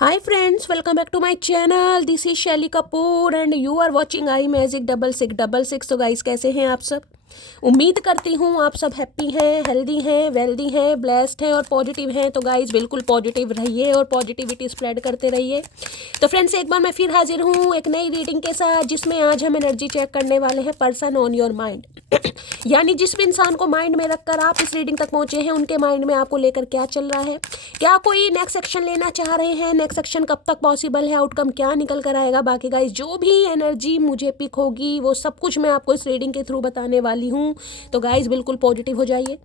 Hi friends, welcome back to my channel. This is Shelly Kapoor and you are watching I Magic 6666. तो guys कैसे हैं आप सब? उम्मीद करती हूँ आप सब हैप्पी हैं, हेल्दी हैं, वेल्दी हैं, ब्लेस्ड हैं और पॉजिटिव हैं। तो गाइस बिल्कुल पॉजिटिव रहिए और पॉजिटिविटी स्प्रेड करते रहिए। तो फ्रेंड्स एक बार मैं फिर हाजिर हूँ एक नई रीडिंग के साथ, जिसमें आज हम एनर्जी चेक करने वाले हैं पर्सन ऑन योर माइंड। यानी जिस भी इंसान को माइंड में रखकर आप इस रीडिंग तक पहुंचे हैं, उनके माइंड में आपको लेकर क्या चल रहा है, क्या कोई नेक्स्ट एक्शन लेना चाह रहे हैं, नेक्स्ट एक्शन कब तक पॉसिबल है, आउटकम क्या निकल कर आएगा। बाकी गाइस जो भी एनर्जी मुझे पिक होगी वो सब कुछ मैं आपको इस रीडिंग के थ्रू बताने वाली हूँ। तो गाइस बिल्कुल पॉजिटिव हो जाइए।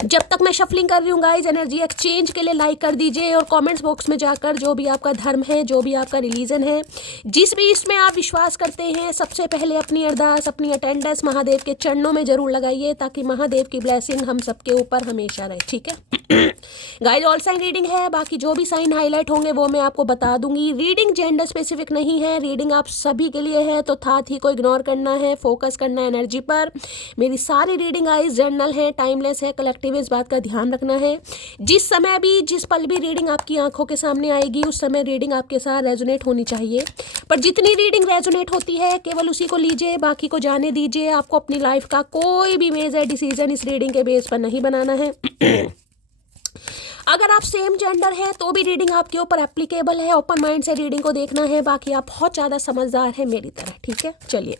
जब तक मैं शफलिंग कर रही हूँ गाइज, एनर्जी एक्सचेंज के लिए लाइक कर दीजिए और कमेंट्स बॉक्स में जाकर जो भी आपका धर्म है, जो भी आपका रिलीजन है, जिस भी इसमें आप विश्वास करते हैं, सबसे पहले अपनी अरदास, अपनी अटेंडेंस महादेव के चरणों में जरूर लगाइए, ताकि महादेव की ब्लेसिंग हम सबके ऊपर हमेशा रहे। ठीक है गाइज, ऑल साइन रीडिंग है, बाकी जो भी साइन हाईलाइट होंगे वो मैं आपको बता दूंगी। रीडिंग जेंडर स्पेसिफिक नहीं है, रीडिंग आप सभी के लिए है, तो था ही को इग्नोर करना है, फोकस करना है एनर्जी पर। मेरी सारी रीडिंग गाइज जर्नल है, टाइमलेस है, कलेक्टिव, इस बात का ध्यान रखना है। जिस समय भी, जिस पल भी रीडिंग आपकी आंखों के सामने आएगी, उस समय रीडिंग आपके साथ रेजोनेट होनी चाहिए। पर जितनी रीडिंग रेजोनेट होती है केवल उसी को लीजिए, बाकी को जाने दीजिए। आपको अपनी लाइफ का कोई भी मेजर डिसीजन इस रीडिंग के बेस पर नहीं बनाना है। अगर आप सेम जेंडर हैं तो भी रीडिंग आपके ऊपर एप्लीकेबल है, ओपन माइंड से रीडिंग को देखना है। बाकी आप बहुत ज़्यादा समझदार हैं मेरी तरह। ठीक है, चलिए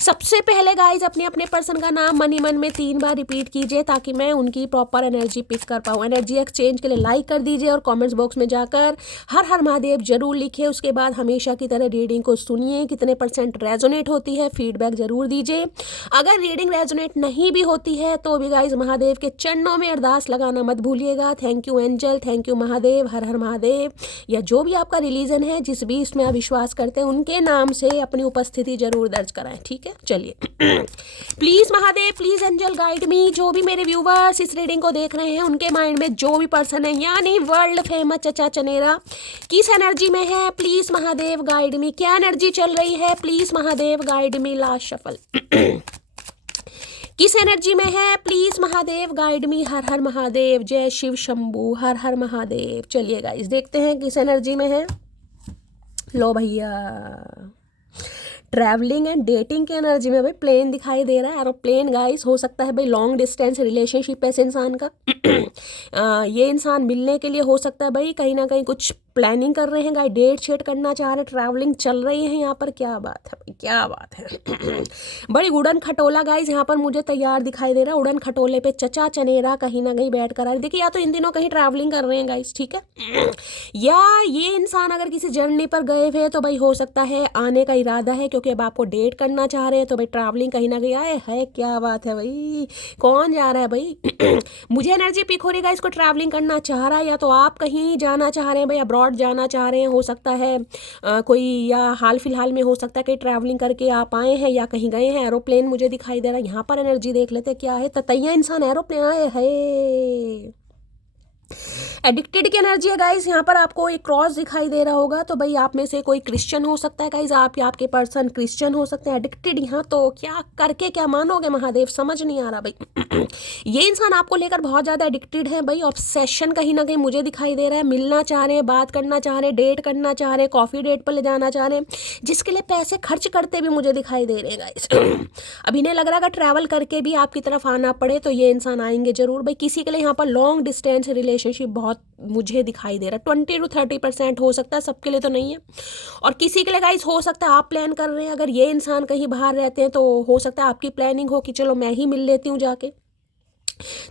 सबसे पहले गाइज अपने अपने पर्सन का नाम मन ही मन में 3 बार रिपीट कीजिए, ताकि मैं उनकी प्रॉपर एनर्जी पिक कर पाऊँ। एनर्जी एक्सचेंज के लिए लाइक कर दीजिए और कमेंट्स बॉक्स में जाकर हर हर महादेव जरूर लिखिए। उसके बाद हमेशा की तरह रीडिंग को सुनिए, कितने % रेजोनेट होती है, फीडबैक जरूर दीजिए। अगर रीडिंग रेजोनेट नहीं भी होती है तो भी गाइज महादेव के चरणों में अरदास लगाना मत भूलिएगा। Thank you angel, thank you Mahadev, हर हर महादेव, या जो भी आपका रिलीजन है, जिस भी इसमें आप विश्वास करते हैं, उनके नाम से अपनी उपस्थिति जरूर दर्ज कराएं। ठीक है, चलिए please Mahadev, please angel guide me. जो भी मेरे व्यूवर्स इस रीडिंग को देख रहे हैं, उनके माइंड में जो भी पर्सन है, यानी वर्ल्ड फेमस चचा चनेरा, किस एनर्जी में है, प्लीज महादेव गाइड मी। क्या एनर्जी चल रही है, please Mahadev guide me. Last shuffle किस एनर्जी में है, प्लीज महादेव गाइड मी। हर हर महादेव, जय शिव शंभू, हर हर महादेव। चलिए गाइस देखते हैं किस एनर्जी में है। लो भैया, ट्रैवलिंग एंड डेटिंग की एनर्जी में भाई प्लेन दिखाई दे रहा है। एरोप्लेन गाइस, हो सकता है भाई लॉन्ग डिस्टेंस रिलेशनशिप है इस इंसान का। ये इंसान मिलने के लिए हो सकता है भाई कहीं ना कहीं कुछ प्लानिंग कर रहे हैं गाइस, डेट शेट करना चाह रहे हैं, ट्रैवलिंग चल रही है यहाँ पर। क्या बात है भाई, क्या बात है। बड़ी उड़न खटोला गाइस यहाँ पर मुझे तैयार दिखाई दे रहा है। उड़न खटोले पे चचा चनेरा कहीं ना कहीं बैठ कर आ रहे। देखिए, या तो इन दिनों कहीं ट्रैवलिंग कर रहे हैं गाइस, ठीक है, या ये इंसान अगर किसी जर्नी पर गए हुए तो भाई हो सकता है आने का इरादा है, क्योंकि अब आपको डेट करना चाह रहे हैं, तो भाई ट्रैवलिंग कहीं ना कहीं आए है। क्या बात है भाई, कौन जा रहा है भाई। मुझे एनर्जी पिक हो रही है, इसको ट्रैवलिंग करना चाह रहा है, या तो आप कहीं जाना चाह रहे हैं भाई, अब्रॉड जाना चाह रहे हैं, हो सकता है कोई, या हाल फिलहाल में हो सकता है कि ट्रैवलिंग करके आप आए हैं या कहीं गए हैं। एरोप्लेन मुझे दिखाई दे रहा है। यहाँ पर एनर्जी देख लेते हैं क्या है। ततैया इंसान एरोप्लेन आए है। एडिक्टेड की एनर्जी है गाइस। यहाँ पर आपको एक क्रॉस दिखाई दे रहा होगा, तो भाई आप में से कोई क्रिश्चियन हो सकता है गाइस, आप या आपके पर्सन क्रिश्चियन हो सकते हैं। एडिक्टेड यहाँ तो क्या करके क्या मानोगे महादेव, समझ नहीं आ रहा भाई। ये इंसान आपको लेकर बहुत ज़्यादा एडिक्टेड है भाई। ऑब्सेशन कहीं ना कहीं मुझे दिखाई दे रहा है। मिलना चाह रहे हैं, बात करना चाह रहे हैं, डेट करना चाह रहे हैं, कॉफ़ी डेट पर ले जाना चाह रहे हैं, जिसके लिए पैसे खर्च करते भी मुझे दिखाई दे रहे हैं गाइस। अब इन्हें लग रहा है अगर ट्रैवल करके भी आपकी तरफ आना पड़े तो ये इंसान आएंगे जरूर भाई। किसी के लिए यहाँ पर लॉन्ग डिस्टेंस रिलेशनशिप बहुत मुझे दिखाई दे रहा है। 20 to 30% हो सकता है, सबके लिए तो नहीं है। और किसी के लिए गाइस हो सकता है आप प्लान कर रहे हैं, अगर ये इंसान कहीं बाहर रहते हैं तो हो सकता है आपकी प्लानिंग हो कि चलो मैं ही मिल लेती हूँ जाके।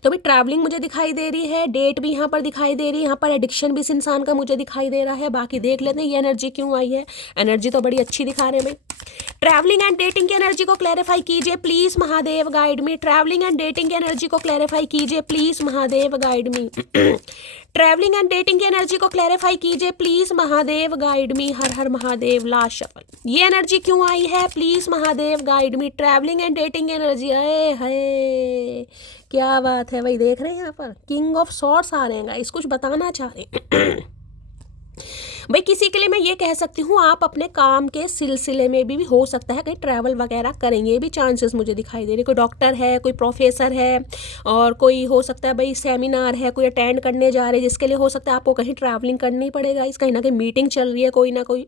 तो भी ट्रैवलिंग मुझे दिखाई दे रही है, डेट भी यहाँ पर दिखाई दे रही है, यहाँ पर एडिक्शन भी इस इंसान का मुझे दिखाई दे रहा है। बाकी देख लेते हैं ये एनर्जी क्यों आई है। एनर्जी तो बड़ी अच्छी दिखा रहे हैं भाई। ट्रैवलिंग एंड डेटिंग की एनर्जी को क्लैरिफाई कीजिए please Mahadev guide me. Travelling and dating की एनर्जी को क्लैरिफाई कीजिए please Mahadev guide me. Travelling and dating की एनर्जी को क्लैरिफाई कीजिए प्लीज महादेव गाइड मी। हर हर महादेव। लास्ट शफल, ये एनर्जी क्यों आई है, please Mahadev guide me. Travelling and dating energy, आए है, क्या बात है भाई। देख रहे हैं यहाँ पर किंग ऑफ सॉर्ड्स आ रहे हैं गाइस, कुछ बताना चाह रहे हैं। भाई किसी के लिए मैं ये कह सकती हूँ आप अपने काम के सिलसिले में भी हो सकता है कहीं ट्रैवल वगैरह करेंगे, ये भी चांसेस मुझे दिखाई दे रहे। कोई डॉक्टर है, कोई प्रोफेसर है, और कोई हो सकता है भाई सेमिनार है, कोई अटेंड करने जा रहे हैं, जिसके लिए हो सकता है आपको कहीं ट्रैवलिंग करनी पड़ेगा। इस कहीं ना कहीं मीटिंग चल रही है कोई ना कोई।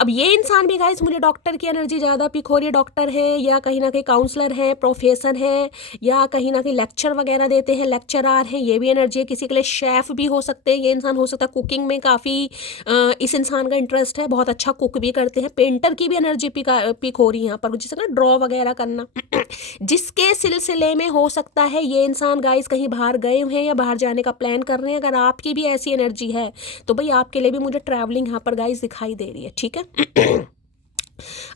अब ये इंसान भी गाइस मुझे डॉक्टर की एनर्जी ज़्यादा पिक हो रही है। डॉक्टर है या कहीं ना कहीं काउंसलर है, प्रोफेसर है, या कहीं ना कहीं लेक्चर वगैरह देते हैं, लेक्चरार हैं, ये भी एनर्जी है। किसी के लिए शेफ़ भी हो सकते हैं ये इंसान, हो सकता है कुकिंग में काफ़ी इस इंसान का इंटरेस्ट है, बहुत अच्छा कुक भी करते हैं। पेंटर की भी एनर्जी पिक हो रही है यहाँ पर, जिससे ना ड्रॉ वगैरह करना। जिसके सिलसिले में हो सकता है ये इंसान गाइस कहीं बाहर गए हुए हैं या बाहर जाने का प्लान कर रहे हैं। अगर आपकी भी ऐसी एनर्जी है तो भाई आपके लिए भी मुझे ट्रैवलिंग यहाँ पर गाइस दिखाई दे रही है, ठीक है।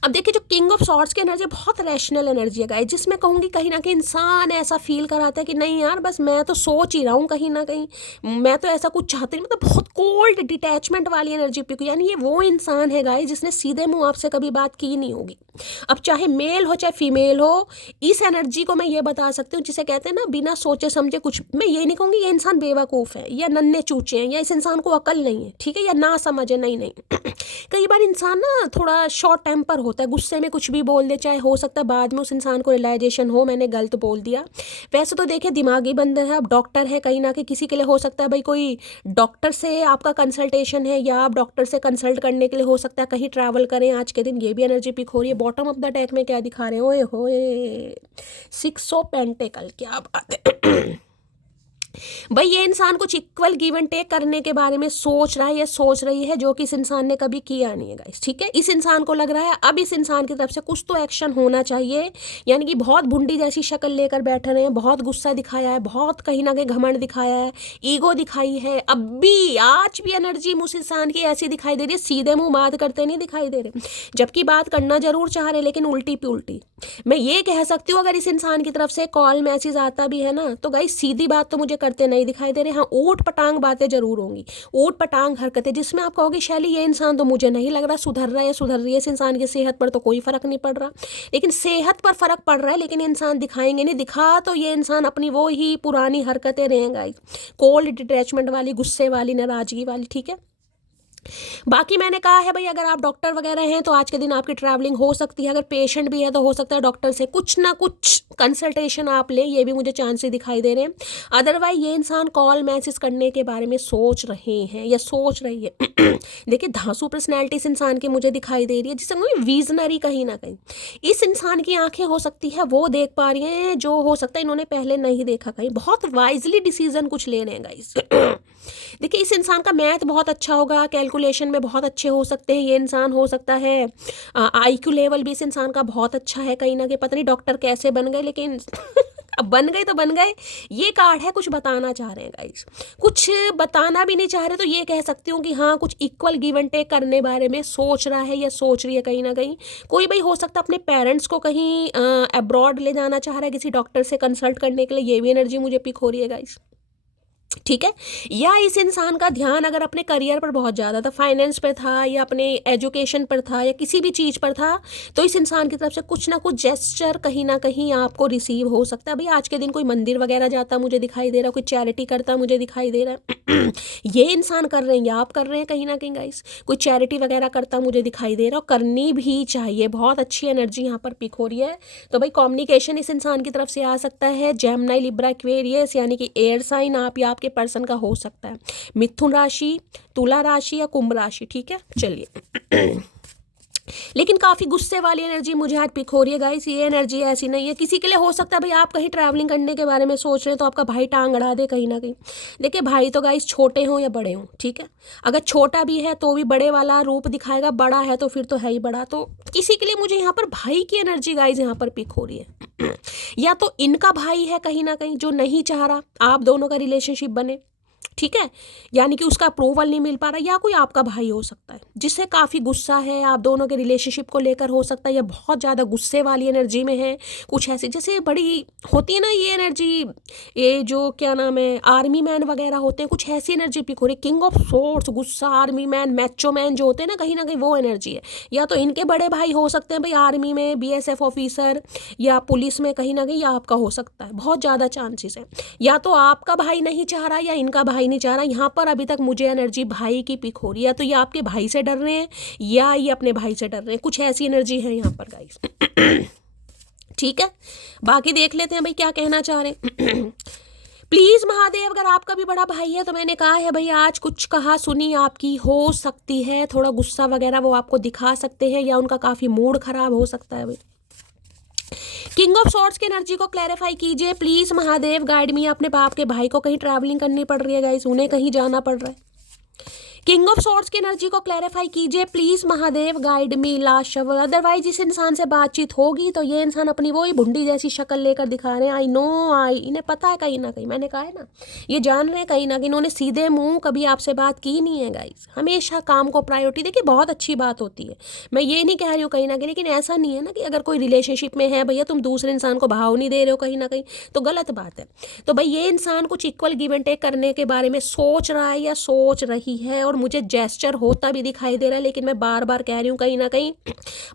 अब देखिए जो किंग ऑफ सॉर्ड्स की एनर्जी बहुत रैशनल एनर्जी है गाइस, जिसमें कहूँगी कहीं ना कहीं इंसान ऐसा फील कराता है कि नहीं यार बस मैं तो सोच ही रहा हूँ, कहीं ना कहीं मैं तो ऐसा कुछ चाहती नहीं, मतलब बहुत कोल्ड डिटैचमेंट वाली एनर्जी पिक, यानी ये वो इंसान है गाइस जिसने सीधे मुंह आपसे कभी बात की नहीं होगी। अब चाहे मेल हो चाहे फीमेल हो, इस एनर्जी को मैं ये बता सकती हूँ जिसे कहते हैं ना बिना सोचे समझे कुछ। मैं ये नहीं कहूँगी ये इंसान बेवकूफ़ है या नन्हे चूचे हैं या इस इंसान को अकल नहीं है, ठीक है, या ना समझ है, नहीं नहीं। कई बार इंसान ना थोड़ा शॉर्ट टेम्पर होता है, गुस्से में कुछ भी बोल दे, चाहे हो सकता है बाद में उस इंसान को रियलाइजेशन हो मैंने गलत बोल दिया। वैसे तो देखिए दिमागी बंदर है, अब डॉक्टर है, कहीं ना कहीं किसी के लिए हो सकता है भाई कोई डॉक्टर से आपका कंसल्टेशन है या आप डॉक्टर से कंसल्ट करने के लिए हो सकता है कहीं ट्रैवल करें आज के दिन, ये भी एनर्जी पिक हो रही है। बॉटम ऑफ द डेक में क्या दिखा रहे हैं, ओए होए 6 ऑफ पेंटिकल, क्या बात है। भाई ये इंसान कुछ इक्वल गिव एंड टेक करने के बारे में सोच रहा है या सोच रही है, जो कि इस इंसान ने कभी किया नहीं है गाइस, ठीक है। इस इंसान को लग रहा है अब इस इंसान की तरफ से कुछ तो एक्शन होना चाहिए, यानी कि बहुत भुंडी जैसी शक्ल लेकर बैठे रहे हैं, बहुत गुस्सा दिखाया है, बहुत कहीं ना कहीं घमंड दिखाया है, ईगो दिखाई है। अब भी आज भी एनर्जी उस इंसान की ऐसी दिखाई दे रही है, सीधे मुंह बात करते नहीं दिखाई दे रहे, जबकि बात करना जरूर चाह रहे लेकिन उल्टी पे उल्टी। मैं ये कह सकती हूँ अगर इस इंसान की तरफ से कॉल मैसेज आता भी है ना तो गाइस सीधी बात तो मुझे करते नहीं दिखाई दे रहे। हाँ ऊट पटांग बातें जरूर होंगी, ऊट पटांग हरकतें, जिसमें आप कहोगे शैली ये इंसान तो मुझे नहीं लग रहा सुधर रहा है, सुधर रही है। इस इंसान की सेहत पर तो कोई फर्क नहीं पड़ रहा, लेकिन सेहत पर फर्क पड़ रहा है, लेकिन इंसान दिखाएंगे नहीं। दिखा तो ये इंसान अपनी वो ही पुरानी हरकतें रहेंगे, कोल्ड डिटैचमेंट वाली, गुस्से वाली, नाराजगी वाली, ठीक है। बाकी मैंने कहा है भाई अगर आप डॉक्टर वगैरह हैं तो आज के दिन आपकी ट्रैवलिंग हो सकती है, अगर पेशेंट भी है तो हो सकता है डॉक्टर से कुछ ना कुछ कंसल्टेशन आप लें, ये भी मुझे चांसेस दिखाई दे रहे हैं। अदरवाइज ये इंसान कॉल मैसेज करने के बारे में सोच रहे हैं या सोच रही है। देखिए धांसू पर्सनैलिटी इस इंसान की मुझे दिखाई दे रही है, जिससे विजनरी कहीं ना कहीं इस इंसान की आंखें हो सकती है वो देख पा रही हैं जो हो सकता है इन्होंने पहले नहीं देखा, कहीं बहुत वाइजली डिसीजन कुछ ले रहे हैं गाइस। देखिए इस इंसान का मैथ बहुत अच्छा होगा, कैलकुलेशन में बहुत अच्छे हो सकते हैं ये इंसान, हो सकता है आईक्यू लेवल भी इस इंसान का बहुत अच्छा है। कहीं ना कहीं पता नहीं डॉक्टर कैसे बन गए, लेकिन अब बन गए तो बन गए। ये कार्ड है कुछ बताना चाह रहे हैं गाइस, कुछ बताना भी नहीं चाह रहे तो ये कह सकती हूँ कि हाँ कुछ इक्वल गिव एंड टेक करने बारे में सोच रहा है या सोच रही है कहीं ना कहीं। कोई भाई हो सकता है अपने पेरेंट्स को कहीं अब्रॉड ले जाना चाह रहा है किसी डॉक्टर से कंसल्ट करने के लिए, ये भी एनर्जी मुझे पिक हो रही है गाइस, ठीक है। या इस इंसान का ध्यान अगर अपने करियर पर बहुत ज़्यादा था, फाइनेंस पर था या अपने एजुकेशन पर था या किसी भी चीज़ पर था, तो इस इंसान की तरफ से कुछ ना कुछ जेस्चर कहीं ना कहीं आपको रिसीव हो सकता है। भाई आज के दिन कोई मंदिर वगैरह जाता मुझे दिखाई दे रहा है, कोई चैरिटी करता मुझे दिखाई दे रहा है। ये इंसान कर रहे हैं या आप कर रहे हैं कहीं ना कहीं गाइस, कोई चैरिटी वगैरह करता मुझे दिखाई दे रहा है, और करनी भी चाहिए। बहुत अच्छी एनर्जी यहाँ पर पिक हो रही है। तो भाई कम्युनिकेशन इस इंसान की तरफ से आ सकता है जेमिनी, लिब्रा, एक्वेरियस, यानी कि एयर साइन आप या आपके पर्सन का हो सकता है, मिथुन राशि, तुला राशि या कुंभ राशि, ठीक है। चलिए लेकिन काफ़ी गुस्से वाली एनर्जी मुझे आज पिक हो रही है गाइस, ये एनर्जी ऐसी नहीं है। किसी के लिए हो सकता है भाई आप कहीं ट्रैवलिंग करने के बारे में सोच रहे हैं तो आपका भाई टांग अड़ा दे कहीं ना कहीं। देखिए भाई तो गाइस छोटे हों या बड़े हों, ठीक है, अगर छोटा भी है तो भी बड़े वाला रूप दिखाएगा, बड़ा है तो फिर तो है ही बड़ा। तो किसी के लिए मुझे यहाँ पर भाई की एनर्जी गाइस यहाँ पर पिक हो रही है। या तो इनका भाई है कहीं ना कहीं जो नहीं चाह रहा आप दोनों का रिलेशनशिप बने, ठीक है, यानी कि उसका अप्रूवल नहीं मिल पा रहा, या कोई आपका भाई हो सकता है जिससे काफ़ी गुस्सा है आप दोनों के रिलेशनशिप को लेकर, हो सकता है या बहुत ज़्यादा गुस्से वाली एनर्जी में है। कुछ ऐसी जैसे बड़ी होती है ना ये एनर्जी, ये जो क्या नाम है आर्मी मैन वगैरह होते हैं, कुछ ऐसी एनर्जी पिक हो रही, किंग ऑफ सोर्ड्स, गुस्सा, आर्मी मैन, मैचो मैन जो होते हैं ना कहीं वो एनर्जी है। या तो इनके बड़े भाई हो सकते हैं भाई आर्मी में, BSF ऑफिसर या पुलिस में कहीं ना कहीं, या आपका हो सकता है, बहुत ज़्यादा चांसेस है। या तो आपका भाई नहीं चाह रहा या इनका भाई ही नहीं चाह रहा। यहाँ पर अभी तक मुझे एनर्जी भाई की पिक हो रही है, तो ये आपके भाई से डर रहे हैं या ये अपने भाई से डर रहे हैं, कुछ ऐसी एनर्जी है यहाँ पर गाइस। ठीक है, बाकी देख लेते हैं भाई क्या कहना चाह रहे हैं। प्लीज महादेव, अगर आपका भी बड़ा भाई है तो मैंने कहा है भाई आज कुछ कहा सुनी आपकी हो सकती है, थोड़ा गुस्सा वगैरह वो आपको दिखा सकते हैं या उनका काफी मूड खराब हो सकता है भाई। किंग ऑफ सॉर्ड्स की एनर्जी को क्लैरिफाई कीजिए प्लीज महादेव, गाइड मी। अपने बाप के भाई को कहीं ट्रैवलिंग करनी पड़ रही है गाइस, उन्हें कहीं जाना पड़ रहा है। किंग ऑफ सॉर्ड्स की एनर्जी को क्लैरिफाई कीजिए please Mahadev, guide me last shovel. Otherwise जिस इंसान से बातचीत होगी तो ये इंसान अपनी वही भुंडी जैसी शक्ल लेकर दिखा रहे हैं। आई नो, इन्हें पता है कहीं ना कहीं, मैंने कहा है ना, ये जान रहे हैं कहीं ना कहीं, इन्होंने सीधे मुंह कभी आपसे बात की नहीं है गाइस। हमेशा काम को प्रायोरिटी, देखिए बहुत अच्छी बात होती है, मैं ये नहीं कह रही हूँ कहीं ना कहीं, लेकिन ऐसा नहीं है ना कि अगर कोई रिलेशनशिप में है भैया तुम दूसरे इंसान को भाव नहीं दे रहे हो कहीं ना कहीं, तो गलत बात है। तो भाई ये इंसान कुछ इक्वल गिव एंड टेक करने के बारे में सोच रहा है या सोच रही है, और मुझे जेस्चर होता भी दिखाई दे रहा है, लेकिन मैं बार बार कह रही हूँ कहीं ना कहीं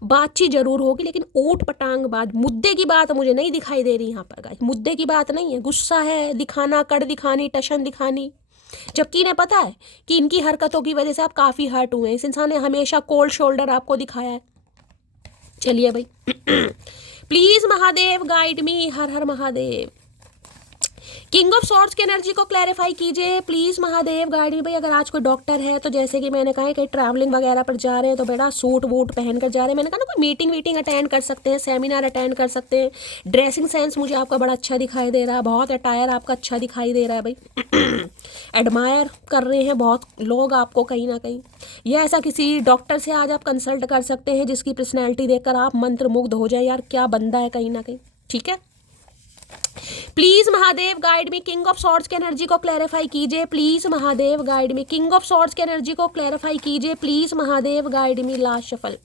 बातचीत जरूर होगी, लेकिन ऊट पटांग बात, मुद्दे की बात मुझे नहीं दिखाई दे रही यहाँ पर गाइस। मुद्दे की बात नहीं है, गुस्सा है, दिखाना, कड़ दिखानी, टशन दिखानी, जबकि इन्हें पता है कि इनकी हरकतों की वजह से आप काफी हर्ट हुए हैं। इस इंसान ने हमेशा कोल्ड शोल्डर आपको दिखाया है। चलिए भाई, प्लीज महादेव गाइड मी, हर हर महादेव। किंग ऑफ सॉर्ड्स की एनर्जी को क्लैरिफाई कीजिए प्लीज महादेव, गाइड मी। भाई अगर आज कोई डॉक्टर है तो जैसे कि मैंने कहा कहीं ट्रैवलिंग वगैरह पर जा रहे हैं तो बेटा सूट वूट पहन कर जा रहे हैं। मैंने कहा ना कोई मीटिंग वीटिंग अटेंड कर सकते हैं, सेमिनार अटेंड कर सकते हैं। ड्रेसिंग सेंस मुझे आपका बड़ा अच्छा दिखाई दे रहा है, बहुत अटायर आपका अच्छा दिखाई दे रहा है भाई। एडमायर कर रहे हैं बहुत लोग आपको कहीं ना कहीं, या ऐसा किसी डॉक्टर से आज आप कंसल्ट कर सकते हैं जिसकी पर्सनैलिटी देखकर आप मंत्रमुग्ध हो जाए, यार क्या बंदा है कहीं ना कहीं। ठीक है, please Mahadev guide me. King of swords की एनर्जी को क्लैरिफाई कीजिए please Mahadev, guide me. King of swords की एनर्जी को क्लैरिफाई कीजिए please Mahadev, guide me last shuffle.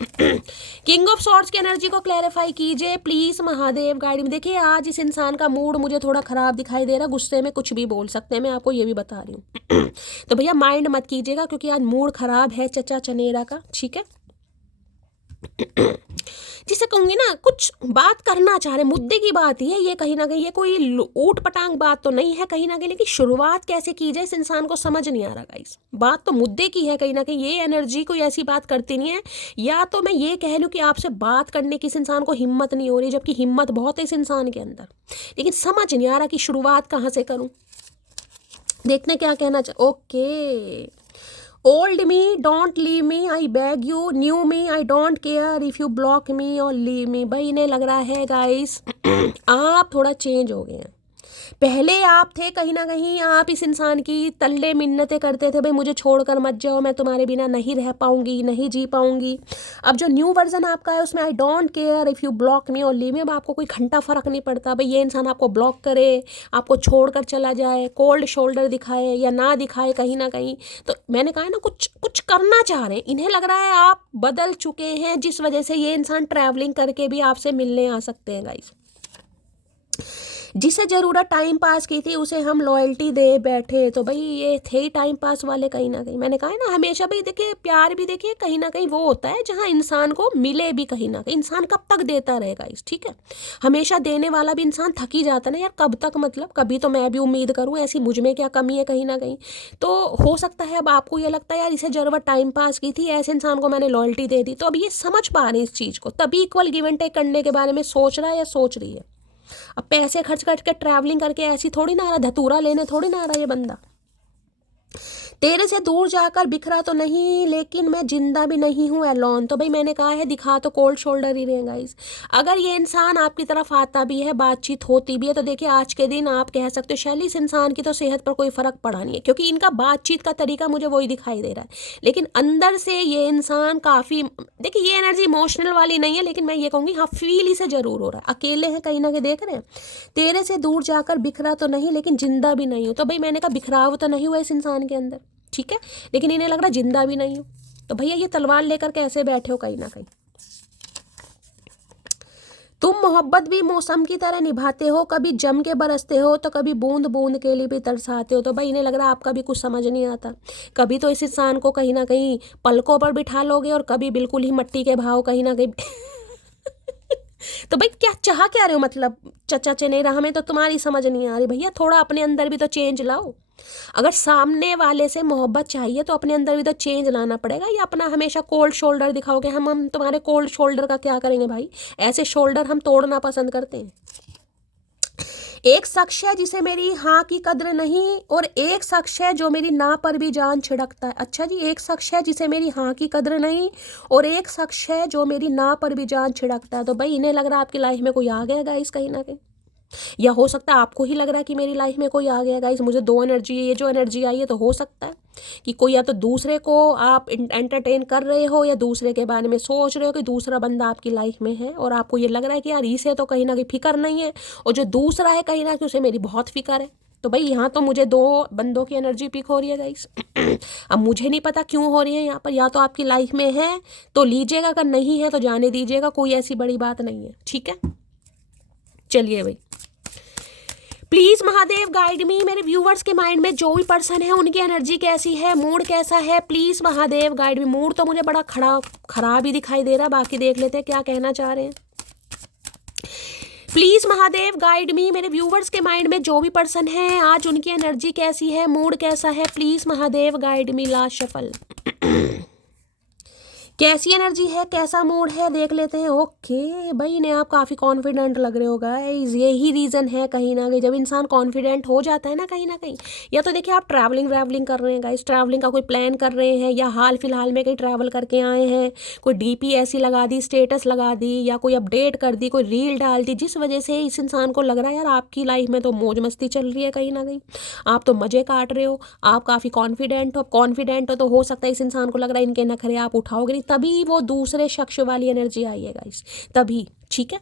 King of swords की एनर्जी को क्लैरिफाई कीजिए प्लीज महादेव, गाइड मी। देखिए आज इस इंसान का मूड मुझे थोड़ा खराब दिखाई दे रहा है, गुस्से में कुछ भी बोल सकते हैं, मैं आपको ये भी बता रही हूँ। तो भैया माइंड मत कीजिएगा क्योंकि आज मूड खराब है चचा चनेरा का। ठीक है, जिसे कहूंगी ना कुछ बात करना चाह रहे, मुद्दे की बात ही है ये कहीं ना कहीं, ये कोई ऊट पटांग बात तो नहीं है कहीं ना कहीं, लेकिन शुरुआत कैसे की जाए इस इंसान को समझ नहीं आ रहा गाइस। बात तो मुद्दे की है कहीं ना कहीं, ये एनर्जी कोई ऐसी बात करती नहीं है, या तो मैं ये कह लूँ कि आपसे बात करने की इस इंसान को हिम्मत नहीं हो रही, जबकि हिम्मत बहुत है इस इंसान के अंदर, लेकिन समझ नहीं आ रहा कि शुरुआत कहाँ से करूँ। देखने क्या कहना चाह। Okay, old me don't leave me I beg you, new me I don't care if you block me और लीव मी। भाई इन्हें लग रहा है गाइस आप थोड़ा चेंज हो गए हैं। पहले आप थे कहीं ना कहीं, आप इस इंसान की तल्ले मिन्नतें करते थे, भाई मुझे छोड़कर मत जाओ, मैं तुम्हारे बिना नहीं रह पाऊंगी, नहीं जी पाऊंगी। अब जो न्यू वर्जन आपका है उसमें I don't care if you block me और लीव मी, अब आपको कोई घंटा फर्क नहीं पड़ता भाई ये इंसान आपको ब्लॉक करे, आपको छोड़कर चला जाए, कोल्ड शोल्डर दिखाए या ना दिखाए कहीं ना कहीं। तो मैंने कहा है ना कुछ कुछ करना चाह रहे हैं, इन्हें लग रहा है आप बदल चुके हैं, जिस वजह से ये इंसान ट्रैवलिंग करके भी आपसे मिलने आ सकते हैं गाइस। जिसे ज़रूरत टाइम पास की थी उसे हम लॉयल्टी दे बैठे, तो भाई ये थे ही टाइम पास वाले कहीं ना कहीं। मैंने कहा है ना हमेशा भाई देखिए प्यार भी देखिए कहीं ना कहीं वो होता है जहाँ इंसान को मिले भी कहीं ना कहीं, इंसान कब तक देता रहेगा इस। ठीक है, हमेशा देने वाला भी इंसान थक ही जाता है ना यार, कब तक, मतलब कभी तो मैं भी उम्मीद करूँ, ऐसी मुझ में क्या कमी है कहीं ना कहीं। तो हो सकता है अब आपको ये लगता है यार इसे ज़रूरत टाइम पास की थी, ऐसे इंसान को मैंने लॉयल्टी दे दी, तो अब ये समझ पा रहे हैं इस चीज़ को, तभी इक्वल गिव एंड टेक करने के बारे में सोच रहा है या सोच रही है। अब पैसे खर्च करके ट्रैवलिंग करके ऐसी थोड़ी ना आ रहा, धतूरा लेने थोड़ी ना आ रहा ये बंदा। तेरे से दूर जाकर बिखरा तो नहीं लेकिन मैं जिंदा भी नहीं हूँ एलोन। तो भाई मैंने कहा है दिखा तो कोल्ड शोल्डर ही रहे गाइस। अगर ये इंसान आपकी तरफ आता भी है, बातचीत होती भी है, तो देखिए आज के दिन आप कह सकते हो शैली इस इंसान की तो सेहत पर कोई फर्क पड़ा नहीं है, क्योंकि इनका बातचीत का तरीका मुझे वही दिखाई दे रहा है। लेकिन अंदर से ये इंसान काफ़ी, देखिए ये एनर्जी इमोशनल वाली नहीं है, लेकिन मैं ये कहूँगी हाँ फील इसे ज़रूर हो रहा है, अकेले हैं कहीं ना कहीं, देख रहे हैं। तेरे से दूर जाकर बिखरा तो नहीं लेकिन जिंदा भी नहीं हूँ, तो भाई मैंने कहा बिखराव तो नहीं हुआ इस इंसान के अंदर, ठीक है, लेकिन इन्हें लग रहा जिंदा भी नहीं हो। तो भैया ये तलवार लेकर कैसे बैठे हो कहीं ना कहीं। तुम मोहब्बत भी मौसम की तरह निभाते हो, कभी जम के बरसते हो तो कभी बूंद बूंद के लिए भी तरसाते हो। तो भाई इन्हें लग रहा है आपका भी कुछ समझ नहीं आता, कभी तो इस इंसान को कहीं ना कहीं पलकों पर बिठा लोगे और कभी बिल्कुल ही मट्टी के भाव कहीं ना कहीं तो भाई क्या चाह क्या रहे हो, मतलब चचा चनेरा हमें तो तुम्हारी समझ नहीं आ रही भैया, थोड़ा अपने अंदर भी तो चेंज लाओ। अगर सामने वाले से मोहब्बत चाहिए तो अपने अंदर भी तो चेंज लाना पड़ेगा, या अपना हमेशा कोल्ड शोल्डर दिखाओगे। हम तुम्हारे कोल्ड शोल्डर का क्या करेंगे भाई, ऐसे शोल्डर हम तोड़ना पसंद करते हैं। एक शख्स है जिसे मेरी हाँ की कद्र नहीं, और एक शख्स है जो मेरी ना पर भी जान छिड़कता है। अच्छा जी, एक शख्स है जिसे मेरी हाँ की कद्र नहीं, और एक शख्स है जो मेरी ना पर भी जान छिड़कता है। तो भाई इन्हें लग रहा है आपकी लाइफ में कोई आ गया गाइस कहीं ना कहीं, या हो सकता है आपको ही लग रहा है कि मेरी लाइफ में कोई आ गया गाइस। मुझे दो एनर्जी है, ये जो एनर्जी आई है तो हो सकता है कि कोई या तो दूसरे को आप एंटरटेन कर रहे हो, या दूसरे के बारे में सोच रहे हो कि दूसरा बंदा आपकी लाइफ में है, और आपको ये लग रहा है कि यार इसे तो कहीं ना कहीं फिक्र नहीं है, और जो दूसरा है कहीं ना कहीं उसे मेरी बहुत फिक्र है। तो भाई यहाँ तो मुझे दो बंदों की एनर्जी पिक हो रही है गाइस। अब मुझे नहीं पता क्यों हो रही है यहाँ पर, या तो आपकी लाइफ में है तो लीजिएगा, अगर नहीं है तो जाने दीजिएगा, कोई ऐसी बड़ी बात नहीं है, ठीक है। चलिए भाई, प्लीज महादेव गाइड मी, मेरे व्यूवर्स के माइंड में जो भी पर्सन है उनकी एनर्जी कैसी है, मूड कैसा है, please Mahadev guide me. Mood तो मुझे बड़ा खराब ही दिखाई दे रहा है, बाकी देख लेते हैं क्या कहना चाह रहे हैं। प्लीज महादेव गाइड मी, मेरे व्यूवर्स के माइंड में जो भी पर्सन है आज उनकी एनर्जी कैसी है, मूड कैसा है, please Mahadev guide me. Last shuffle, कैसी एनर्जी है, कैसा मूड है, देख लेते हैं। ओके भाई, ने आप काफ़ी कॉन्फिडेंट लग रहे हो गाइस, यही रीज़न है कहीं ना कहीं, जब इंसान कॉन्फिडेंट हो जाता है ना कहीं, या तो देखिए आप ट्रैवलिंग कर रहे हैं गाइस, ट्रैवलिंग का कोई प्लान कर रहे हैं, या हाल फिलहाल में कहीं ट्रैवल करके आए हैं, कोई डीपी ऐसी लगा दी, स्टेटस लगा दी, या कोई अपडेट कर दी, कोई रील डाल दी, जिस वजह से इस इंसान को लग रहा है यार आपकी लाइफ में तो मौज मस्ती चल रही है कहीं ना कहीं, आप तो मज़े काट रहे हो, आप काफ़ी कॉन्फिडेंट हो तो हो सकता है इस इंसान को लग रहा है इनके नखरे आप उठाओगे नहीं, तभी वो दूसरे शख्स वाली एनर्जी आई है गाइस, तभी, ठीक है।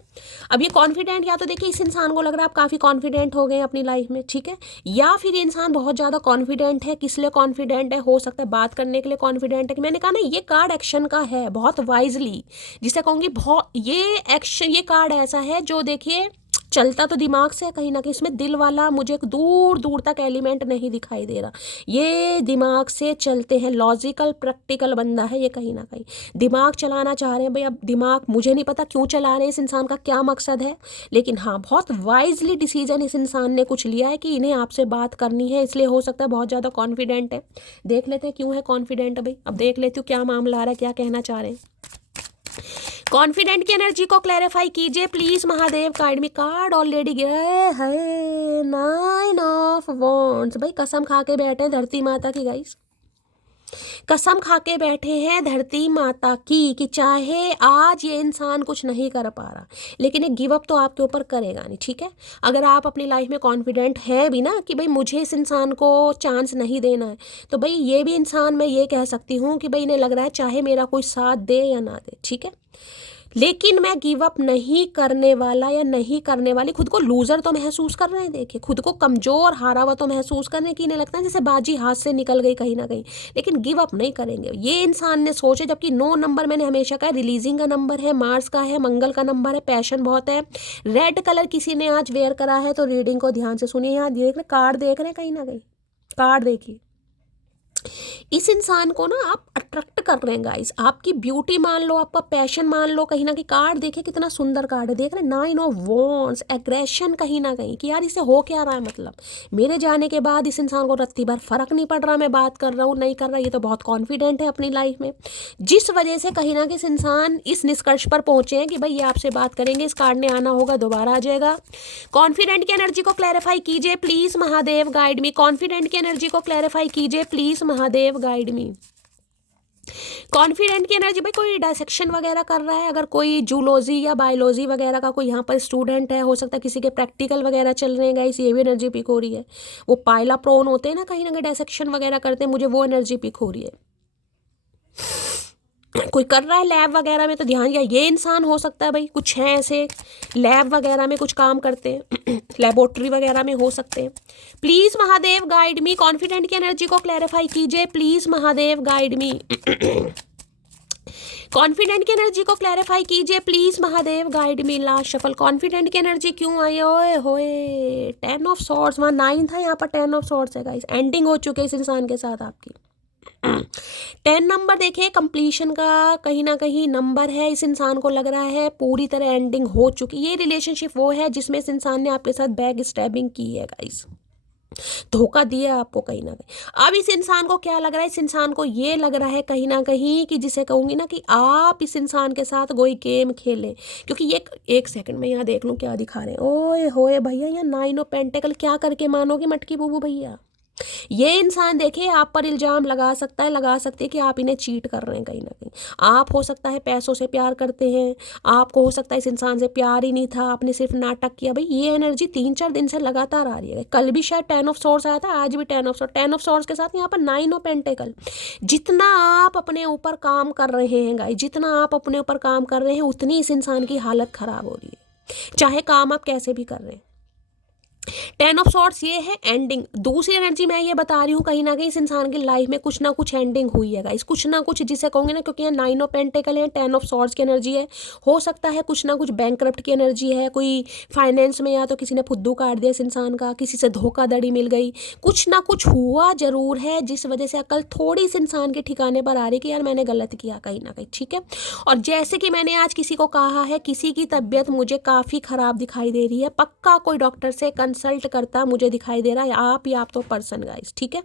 अब ये कॉन्फिडेंट, या तो देखिए इस इंसान को लग रहा है आप काफ़ी कॉन्फिडेंट हो गए अपनी लाइफ में, ठीक है, या फिर ये इंसान बहुत ज़्यादा कॉन्फिडेंट है। किस लिए कॉन्फिडेंट है, हो सकता है बात करने के लिए कॉन्फिडेंट है, कि मैंने कहा ना ये कार्ड एक्शन का है, बहुत वाइजली, जिसे कहूँगी बहुत, ये एक्शन, ये कार्ड ऐसा है जो देखिए चलता तो दिमाग से है कहीं ना कहीं, इसमें दिल वाला मुझे दूर दूर तक एलिमेंट नहीं दिखाई दे रहा, ये दिमाग से चलते हैं, लॉजिकल प्रैक्टिकल बंदा है ये कहीं ना कहीं, दिमाग चलाना चाह रहे हैं भाई। अब दिमाग मुझे नहीं पता क्यों चला रहे हैं, इस इंसान का क्या मकसद है, लेकिन हाँ बहुत वाइजली डिसीजन इस इंसान ने कुछ लिया है कि इन्हें आपसे बात करनी है, इसलिए हो सकता है बहुत ज़्यादा कॉन्फिडेंट है। देख लेते हैं क्यों है कॉन्फिडेंट भाई, अब देख लेती हूँ क्या मामला आ रहा है, क्या कहना चाह रहे हैं। कॉन्फिडेंट की एनर्जी को क्लैरिफाई कीजिए please Mahadev guide me. Card already गिरा है, 9 ऑफ वॉन्ड्स। भाई कसम खा के बैठे हैं धरती माता की गाइस, कसम खा के बैठे हैं धरती माता की, कि चाहे आज ये इंसान कुछ नहीं कर पा रहा, लेकिन ये गिव अप तो आपके ऊपर करेगा नहीं, ठीक है। अगर आप अपनी लाइफ में कॉन्फिडेंट है भी ना कि भाई मुझे इस इंसान को चांस नहीं देना है, तो भाई ये भी इंसान, मैं ये कह सकती हूँ कि भाई इन्हें लग रहा है चाहे मेरा कोई साथ दे या ना दे, ठीक है, लेकिन मैं गिव अप नहीं करने वाला या नहीं करने वाली। खुद को लूजर तो महसूस कर रहे हैं, देखिए खुद को कमजोर हारा हुआ तो महसूस करने की, इन्हें लगता है जैसे बाजी हाथ से निकल गई कहीं ना कहीं, लेकिन गिव अप नहीं करेंगे ये इंसान ने सोचे। जबकि 9 नंबर मैंने हमेशा कहा रिलीजिंग का नंबर है, मार्स का है, मंगल का नंबर है, पैशन बहुत है। रेड कलर किसी ने आज वेयर करा है तो रीडिंग को ध्यान से सुनिए। यहाँ देख रहे कार्ड, देख रहे हैं कहीं ना कहीं कार्ड देखिए, इस इंसान को ना आप अट्रैक्ट कर रहे हैं गाइस, आपकी ब्यूटी मान लो, आपका पैशन मान लो, कहीं ना कहीं कार्ड देखिए कितना सुंदर कार्ड है, देख रहे हैं 9 ऑफ वॉन्ड्स, एग्रेशन कहीं ना कहीं कि यार इसे हो क्या रहा है, मतलब मेरे जाने के बाद इस इंसान को रत्ती भर फर्क नहीं पड़ रहा, मैं बात कर रहा हूँ नहीं कर रहा, ये तो बहुत कॉन्फिडेंट है अपनी लाइफ में, जिस वजह से कहीं ना कहीं इस इंसान इस निष्कर्ष पर पहुंचे हैं कि भाई ये आपसे बात करेंगे, इस कार्ड ने आना होगा, दोबारा आ जाएगा। कॉन्फिडेंट की एनर्जी को क्लैरिफाई कीजिए please Mahadev guide me. Confident की एनर्जी को क्लैरिफाई कीजिए please Mahadev guide me. Confident की एनर्जी, भाई कोई डायसेक्शन वगैरह कर रहा है, अगर कोई जूलॉजी या बायोलॉजी वगैरह का कोई यहाँ पर स्टूडेंट है, हो सकता है किसी के प्रैक्टिकल वगैरह चल रहे हैं गाइस, ये भी एनर्जी पिक हो रही है। वो पाइला प्रोन होते हैं ना कहीं ना कहीं डायसेक्शन वगैरह करते हैं, मुझे वो एनर्जी पिक हो रही है। कोई कर रहा है लैब वगैरह में तो ध्यान, या ये इंसान हो सकता है भाई कुछ है ऐसे लैब वगैरह में कुछ काम करते हैं, लेबोरेटरी वगैरह में हो सकते हैं। Please Mahadev guide me. Confident की एनर्जी को क्लैरिफाई कीजिए please Mahadev guide me. Confident की एनर्जी को क्लैरिफाई कीजिए please Mahadev guide me. Last shuffle, confident की एनर्जी क्यों आई, ओए होए 10 ऑफ सॉर्ड्स, वहाँ 9 था, यहाँ पर 10 ऑफ सॉर्ड्स है गाइस, एंडिंग हो चुके इस इंसान के साथ आपकी। 10 नंबर देखिए कंप्लीशन का कहीं ना कहीं नंबर है। इस इंसान को लग रहा है पूरी तरह एंडिंग हो चुकी। ये रिलेशनशिप वो है जिसमें इस इंसान ने आपके साथ बैक स्टैबिंग की है गाइस, धोखा दिया आपको कहीं ना कहीं। अब इस इंसान को क्या लग रहा है, इस इंसान को ये लग रहा है कहीं ना कहीं कि जिसे कहूंगी ना कि आप इस इंसान के साथ कोई गेम खेलें, क्योंकि ये एक सेकंड में यहाँ देख लूँ क्या दिखा रहे हैं। ओए होए भैया, यहाँ 9 ऑफ पेंटिकल क्या करके मानोगे मटकी बूबू भैया। ये इंसान देखिए आप पर इल्जाम लगा सकता है, लगा सकती है कि आप इन्हें चीट कर रहे हैं कहीं ना कहीं। आप हो सकता है पैसों से प्यार करते हैं, आपको हो सकता है इस इंसान से प्यार ही नहीं था, आपने सिर्फ नाटक किया। भाई ये एनर्जी 3-4 दिन से लगातार आ रही है। कल भी शायद 10 ऑफ सोर्स आया था, आज भी 10 ऑफ सोर्स। 10 ऑफ सोर्स के साथ यहाँ पर 9 ऑफ पेंटिकल। जितना आप अपने ऊपर काम कर रहे हैं गाइस, जितना आप अपने ऊपर काम कर रहे हैं उतनी इस इंसान की हालत खराब हो रही है, चाहे काम आप कैसे भी कर रहे हैं। 10 ऑफ सॉर्ट्स ये है एंडिंग। दूसरी एनर्जी मैं ये बता रही हूँ कहीं ना कहीं इस इंसान की लाइफ में कुछ ना कुछ एंडिंग हुई है गाइस, कुछ ना कुछ जिसे कहूँगे ना, क्योंकि यहाँ 9 ऑफ पेंटिकल है, 10 ऑफ सॉर्ट्स की एनर्जी है। हो सकता है कुछ ना कुछ बैंकरप्ट की एनर्जी है, कोई फाइनेंस में या तो किसी ने फुद्दू काट दिया इस इंसान का, किसी से धोखाधड़ी मिल गई, कुछ ना कुछ हुआ जरूर है जिस वजह से अकल थोड़ी इस इंसान के ठिकाने पर आ रही कि यार मैंने गलत किया कहीं ना कहीं, ठीक है। और जैसे कि मैंने आज किसी को कहा है, किसी की तबीयत मुझे काफ़ी ख़राब दिखाई दे रही है, पक्का कोई डॉक्टर से कंसल्ट करता मुझे दिखाई दे रहा है, आप या आप तो पर्सन गाइस, ठीक है।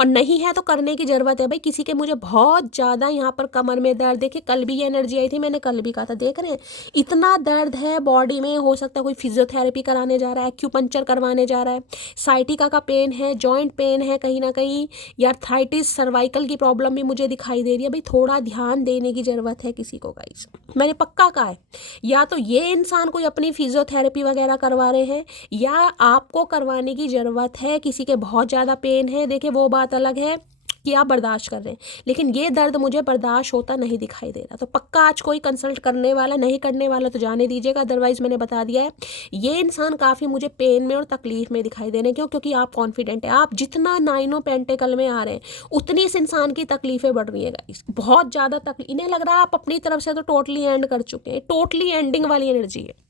और नहीं है तो करने की ज़रूरत है भाई। किसी के मुझे बहुत ज़्यादा यहाँ पर कमर में दर्द, देखिए कल भी ये एनर्जी आई थी, मैंने कल भी कहा था, देख रहे हैं इतना दर्द है बॉडी में। हो सकता है कोई फिजियोथेरेपी कराने जा रहा है, एक्यूपंक्चर करवाने जा रहा है, साइटिका का पेन है, जॉइंट पेन है कहीं ना कहीं, या आर्थराइटिस, सर्वाइकल की प्रॉब्लम भी मुझे दिखाई दे रही है। भाई थोड़ा ध्यान देने की ज़रूरत है किसी को गाइस, मैंने पक्का कहा है। या तो ये इंसान कोई अपनी फिजियोथेरेपी वगैरह करवा रहे हैं, या आपको करवाने की ज़रूरत है। किसी के बहुत ज़्यादा पेन है, देखिए वो बात अलग है कि आप बर्दाश्त कर रहे हैं, लेकिन ये दर्द मुझे बर्दाश्त होता नहीं दिखाई दे रहा। तो पक्का आज कोई कंसल्ट करने वाला, नहीं करने वाला तो जाने दीजिएगा, अदरवाइज मैंने बता दिया है ये इंसान काफ़ी मुझे पेन में और तकलीफ में दिखाई दे रहे हैं। क्यों? क्योंकि आप कॉन्फिडेंट है, आप जितना 9 ऑफ पेंटिकल में आ रहे हैं उतनी इस इंसान की तकलीफें बढ़ रही है गाइस, बहुत ज़्यादा तकलीफ। इन्हें लग रहा है आप अपनी तरफ से तो टोटली एंड कर चुके हैं, टोटली एंडिंग वाली एनर्जी है।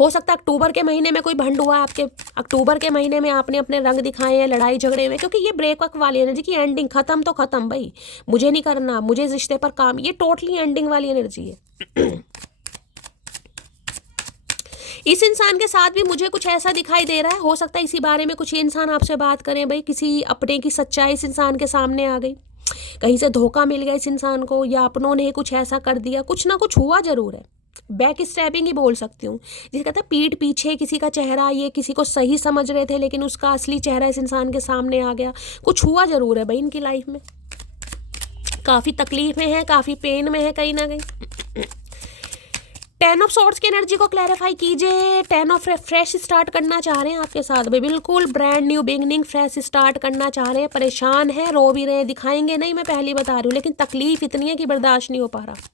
हो सकता है अक्टूबर के महीने में कोई भंड हुआ आपके, अक्टूबर के महीने में आपने अपने रंग दिखाए हैं लड़ाई झगड़े में, क्योंकि ये ब्रेकअप वाली एनर्जी की एंडिंग, खत्म तो खत्म भाई, मुझे नहीं करना, मुझे इस रिश्ते पर काम, ये टोटली एंडिंग वाली एनर्जी है। इस इंसान के साथ भी मुझे कुछ ऐसा दिखाई दे रहा है, हो सकता है इसी बारे में कुछ ये इंसान आपसे बात करें भाई, किसी अपने की सच्चाई इस इंसान के सामने आ गई, कहीं से धोखा मिल गया इस इंसान को, या अपनों ने कुछ ऐसा कर दिया, कुछ ना कुछ हुआ जरूर है। बैक स्टैबिंग ही बोल सकती हूँ, जिसे कहते हैं पीठ पीछे किसी का चेहरा, ये किसी को सही समझ रहे थे लेकिन उसका असली चेहरा इस इंसान के सामने आ गया। कुछ हुआ जरूर है भाई इनकी लाइफ में, काफ़ी तकलीफ में है, काफ़ी पेन में है कहीं ना कहीं। 10 ऑफ सॉर्ट्स की एनर्जी को क्लैरिफाई कीजिए। 10 ऑफ फ्रेश स्टार्ट करना चाह रहे हैं आपके साथ भाई, बिल्कुल brand new beginning, fresh start करना चाह रहे हैं, परेशान है, रो भी रहे हैं, दिखाएंगे नहीं, मैं पहली बता रही हूँ, लेकिन तकलीफ इतनी है कि बर्दाश्त नहीं हो पा रहा।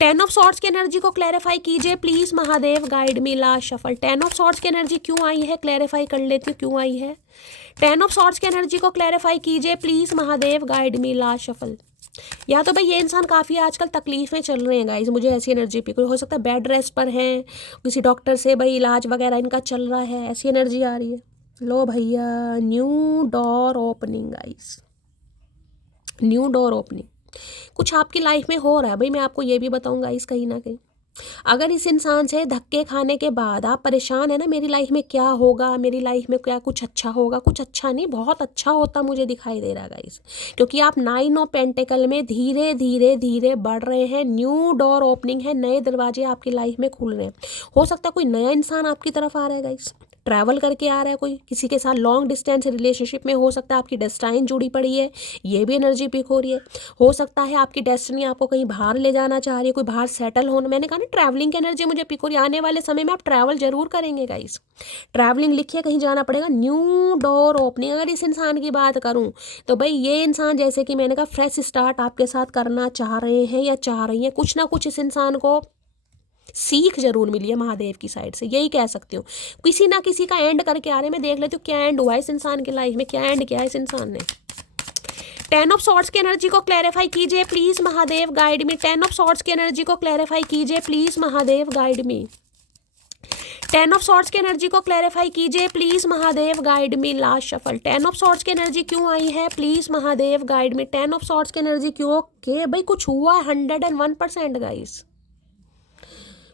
10 ऑफ सॉर्ट्स की एनर्जी को क्लैरिफाई कीजिए please Mahadev, guide me last shuffle. 10 of swords की एनर्जी क्यों आई है, क्लैरिफाई कर लेती हूँ क्यों आई है। 10 ऑफ सॉर्ट्स की एनर्जी को क्लैरिफाई कीजिए please Mahadev, guide me last shuffle. या तो भाई ये इंसान काफ़ी आजकल तकलीफ में चल रहे हैं गाइस, मुझे ऐसी एनर्जी पे, कोई हो सकता है बेड रेस्ट पर हैं, किसी डॉक्टर से भाई इलाज वगैरह इनका चल रहा है, ऐसी एनर्जी आ रही है। लो भैया, new door opening guys, new door opening कुछ आपकी लाइफ में हो रहा है भाई। मैं आपको ये भी बताऊंगा इस कहीं ना कहीं, अगर इस इंसान से धक्के खाने के बाद आप परेशान है ना, मेरी लाइफ में क्या होगा, मेरी लाइफ में क्या कुछ अच्छा होगा, कुछ अच्छा नहीं, बहुत अच्छा होता मुझे दिखाई दे रहा है गाइस, क्योंकि आप 9 ऑफ पेंटिकल में धीरे धीरे धीरे बढ़ रहे हैं। न्यू डोर ओपनिंग है, नए दरवाजे आपकी लाइफ में खुल रहे हैं। हो सकता है कोई नया इंसान आपकी तरफ आ रहा है गाइस, ट्रैवल करके आ रहा है कोई, किसी के साथ लॉन्ग डिस्टेंस रिलेशनशिप में, हो सकता है आपकी डेस्टाइन जुड़ी पड़ी है, ये भी एनर्जी पिक हो रही है। हो सकता है आपकी डेस्टिनी आपको कहीं बाहर ले जाना चाह रही है, कोई बाहर सेटल होना, मैंने कहा ना ट्रैवलिंग की एनर्जी मुझे पिक हो रही है। आने वाले समय में आप ट्रैवल जरूर करेंगे गाइस, ट्रैवलिंग लिखिए, कहीं जाना पड़ेगा। न्यू डोर ओपनिंग, अगर इस इंसान की बात करूँ तो भाई ये इंसान जैसे कि मैंने कहा फ्रेश स्टार्ट आपके साथ करना चाह रहे हैं या चाह रही हैं, कुछ ना कुछ इस इंसान को सीख जरूर मिली है महादेव की साइड से, यही कह सकती हूँ। किसी ना किसी का एंड करके आ रहे हैं, मैं देख लेती हूँ क्या एंड हुआ इस इंसान की लाइफ में, क्या एंड किया इस इंसान ने। 10 ऑफ सॉर्ट्स की एनर्जी को क्लैरिफाई कीजिए please Mahadev, guide me. 10 of swords की एनर्जी को क्लैरिफाई कीजिए please Mahadev, guide me. Ten of swords की एनर्जी को क्लैरिफाई कीजिए please Mahadev, guide me last shuffle. Ten of swords की एनर्जी क्यों आई है, please Mahadev guide me. Ten of swords की एनर्जी क्यों के भाई कुछ हुआ है 101% गाइस,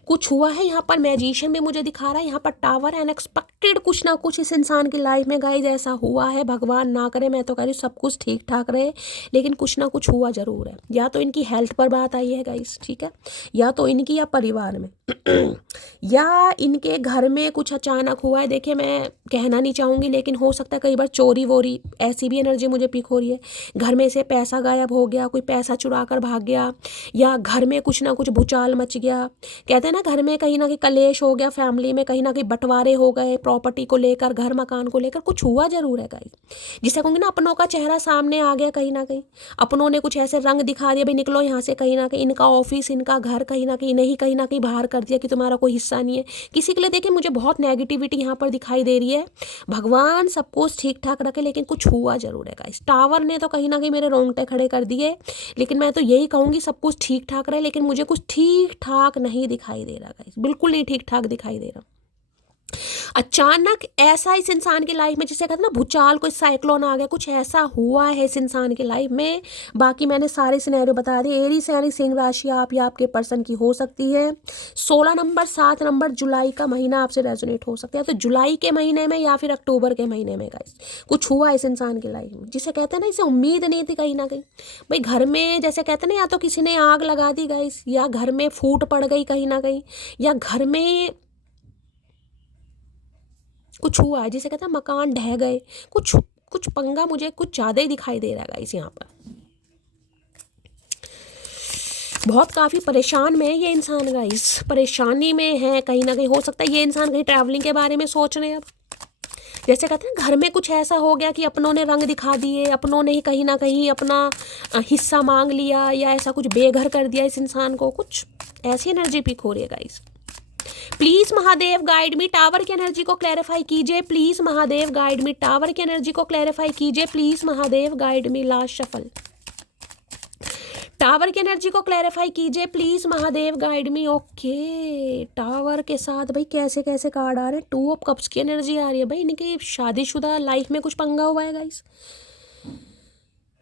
कुछ हुआ है यहाँ पर। मैजिशियन भी मुझे दिखा रहा है यहाँ पर, टावर, अनएक्सपेक्टेड कुछ ना कुछ इस इंसान की लाइफ में गाइज ऐसा हुआ है। भगवान ना करे, मैं तो कह रही हूँ सब कुछ ठीक ठाक रहे, लेकिन कुछ ना कुछ हुआ जरूर है। या तो इनकी हेल्थ पर बात आई है गाइज, ठीक है, या तो इनकी या परिवार में या इनके घर में कुछ अचानक हुआ है। देखिए मैं कहना नहीं चाहूँगी, लेकिन हो सकता है कई बार चोरी वोरी, ऐसी भी एनर्जी मुझे पिक हो रही है। घर में से पैसा गायब हो गया, कोई पैसा चुरा कर भाग गया, या घर में कुछ ना कुछ भूचाल मच गया। कहते हैं ना घर में कहीं ना कहीं कलेश हो गया, फैमिली में कहीं ना कहीं बंटवारे हो गए, प्रॉपर्टी को लेकर, घर मकान को लेकर कुछ हुआ जरूर है गाइस। जिसे कहूँगी ना अपनों का चेहरा सामने आ गया, कहीं ना कहीं अपनों ने कुछ ऐसे रंग दिखा दिया, भाई निकलो यहाँ से। कहीं ना कहीं इनका ऑफिस, इनका घर कहीं ना कहीं बाहर कर दिया कि तुम्हारा कोई हिस्सा नहीं है। किसी के लिए देखिए मुझे बहुत नेगेटिविटी यहाँ पर दिखाई दे रही है। भगवान सब कुछ ठीक ठाक रखे, लेकिन कुछ हुआ जरूर है गाइस। टावर ने तो कहीं ना कहीं मेरे रोंगटे खड़े कर दिए, लेकिन मैं तो यही कहूँगी सब कुछ ठीक ठाक रहे, लेकिन मुझे कुछ ठीक ठाक नहीं दिखाई दे रहा गाइस, बिल्कुल नहीं ठीक ठाक दिखाई दे रहा। अचानक ऐसा इस इंसान की लाइफ में, जिसे कहते हैं ना भूचाल, कोई साइक्लोन आ गया, कुछ ऐसा हुआ है इस इंसान की लाइफ में। बाकी मैंने सारे सिनेरियो बता दिए। एरीज यानी सिंह राशि आप या आपके पर्सन की हो सकती है। 16 नंबर 7 नंबर जुलाई का महीना आपसे रेजोनेट हो सकता है, तो जुलाई के महीने में या फिर अक्टूबर के महीने में गाइस कुछ हुआ इस इंसान की लाइफ में, जिसे कहते हैं ना इसे उम्मीद नहीं थी कहीं ना कहीं। भाई घर में जैसे कहते हैं ना, या तो किसी ने आग लगा दी गाइस, या घर में फूट पड़ गई कहीं ना कहीं, या घर में कुछ हुआ है, जिसे कहते हैं मकान ढह गए, कुछ कुछ पंगा मुझे कुछ ज़्यादा ही दिखाई दे रहा है गाइस। यहाँ पर बहुत काफ़ी परेशान में है ये इंसान गाइस, परेशानी में है कहीं ना कहीं। हो सकता है ये इंसान कहीं ट्रैवलिंग के बारे में सोच रहे हैं। अब जैसे कहते हैं घर में कुछ ऐसा हो गया कि अपनों ने रंग दिखा दिए, अपनों ने ही कहीं ना कहीं अपना हिस्सा मांग लिया, या ऐसा कुछ बेघर कर दिया इस इंसान को। कुछ ऐसी एनर्जी पिक हो रही है guys. Please Mahadev guide me, tower की एनर्जी को क्लैरिफाई कीजिए please Mahadev guide me. Tower की एनर्जी को क्लैरिफाई कीजिए please Mahadev guide me. Last shuffle. Tower की एनर्जी को क्लैरिफाई कीजिए please Mahadev guide me. Okay, tower के साथ भाई कैसे कैसे कार्ड आ रहे हैं। 2 ऑफ कप्स की एनर्जी आ रही है भाई, इनकी शादीशुदा लाइफ में कुछ पंगा हुआ है गाइस।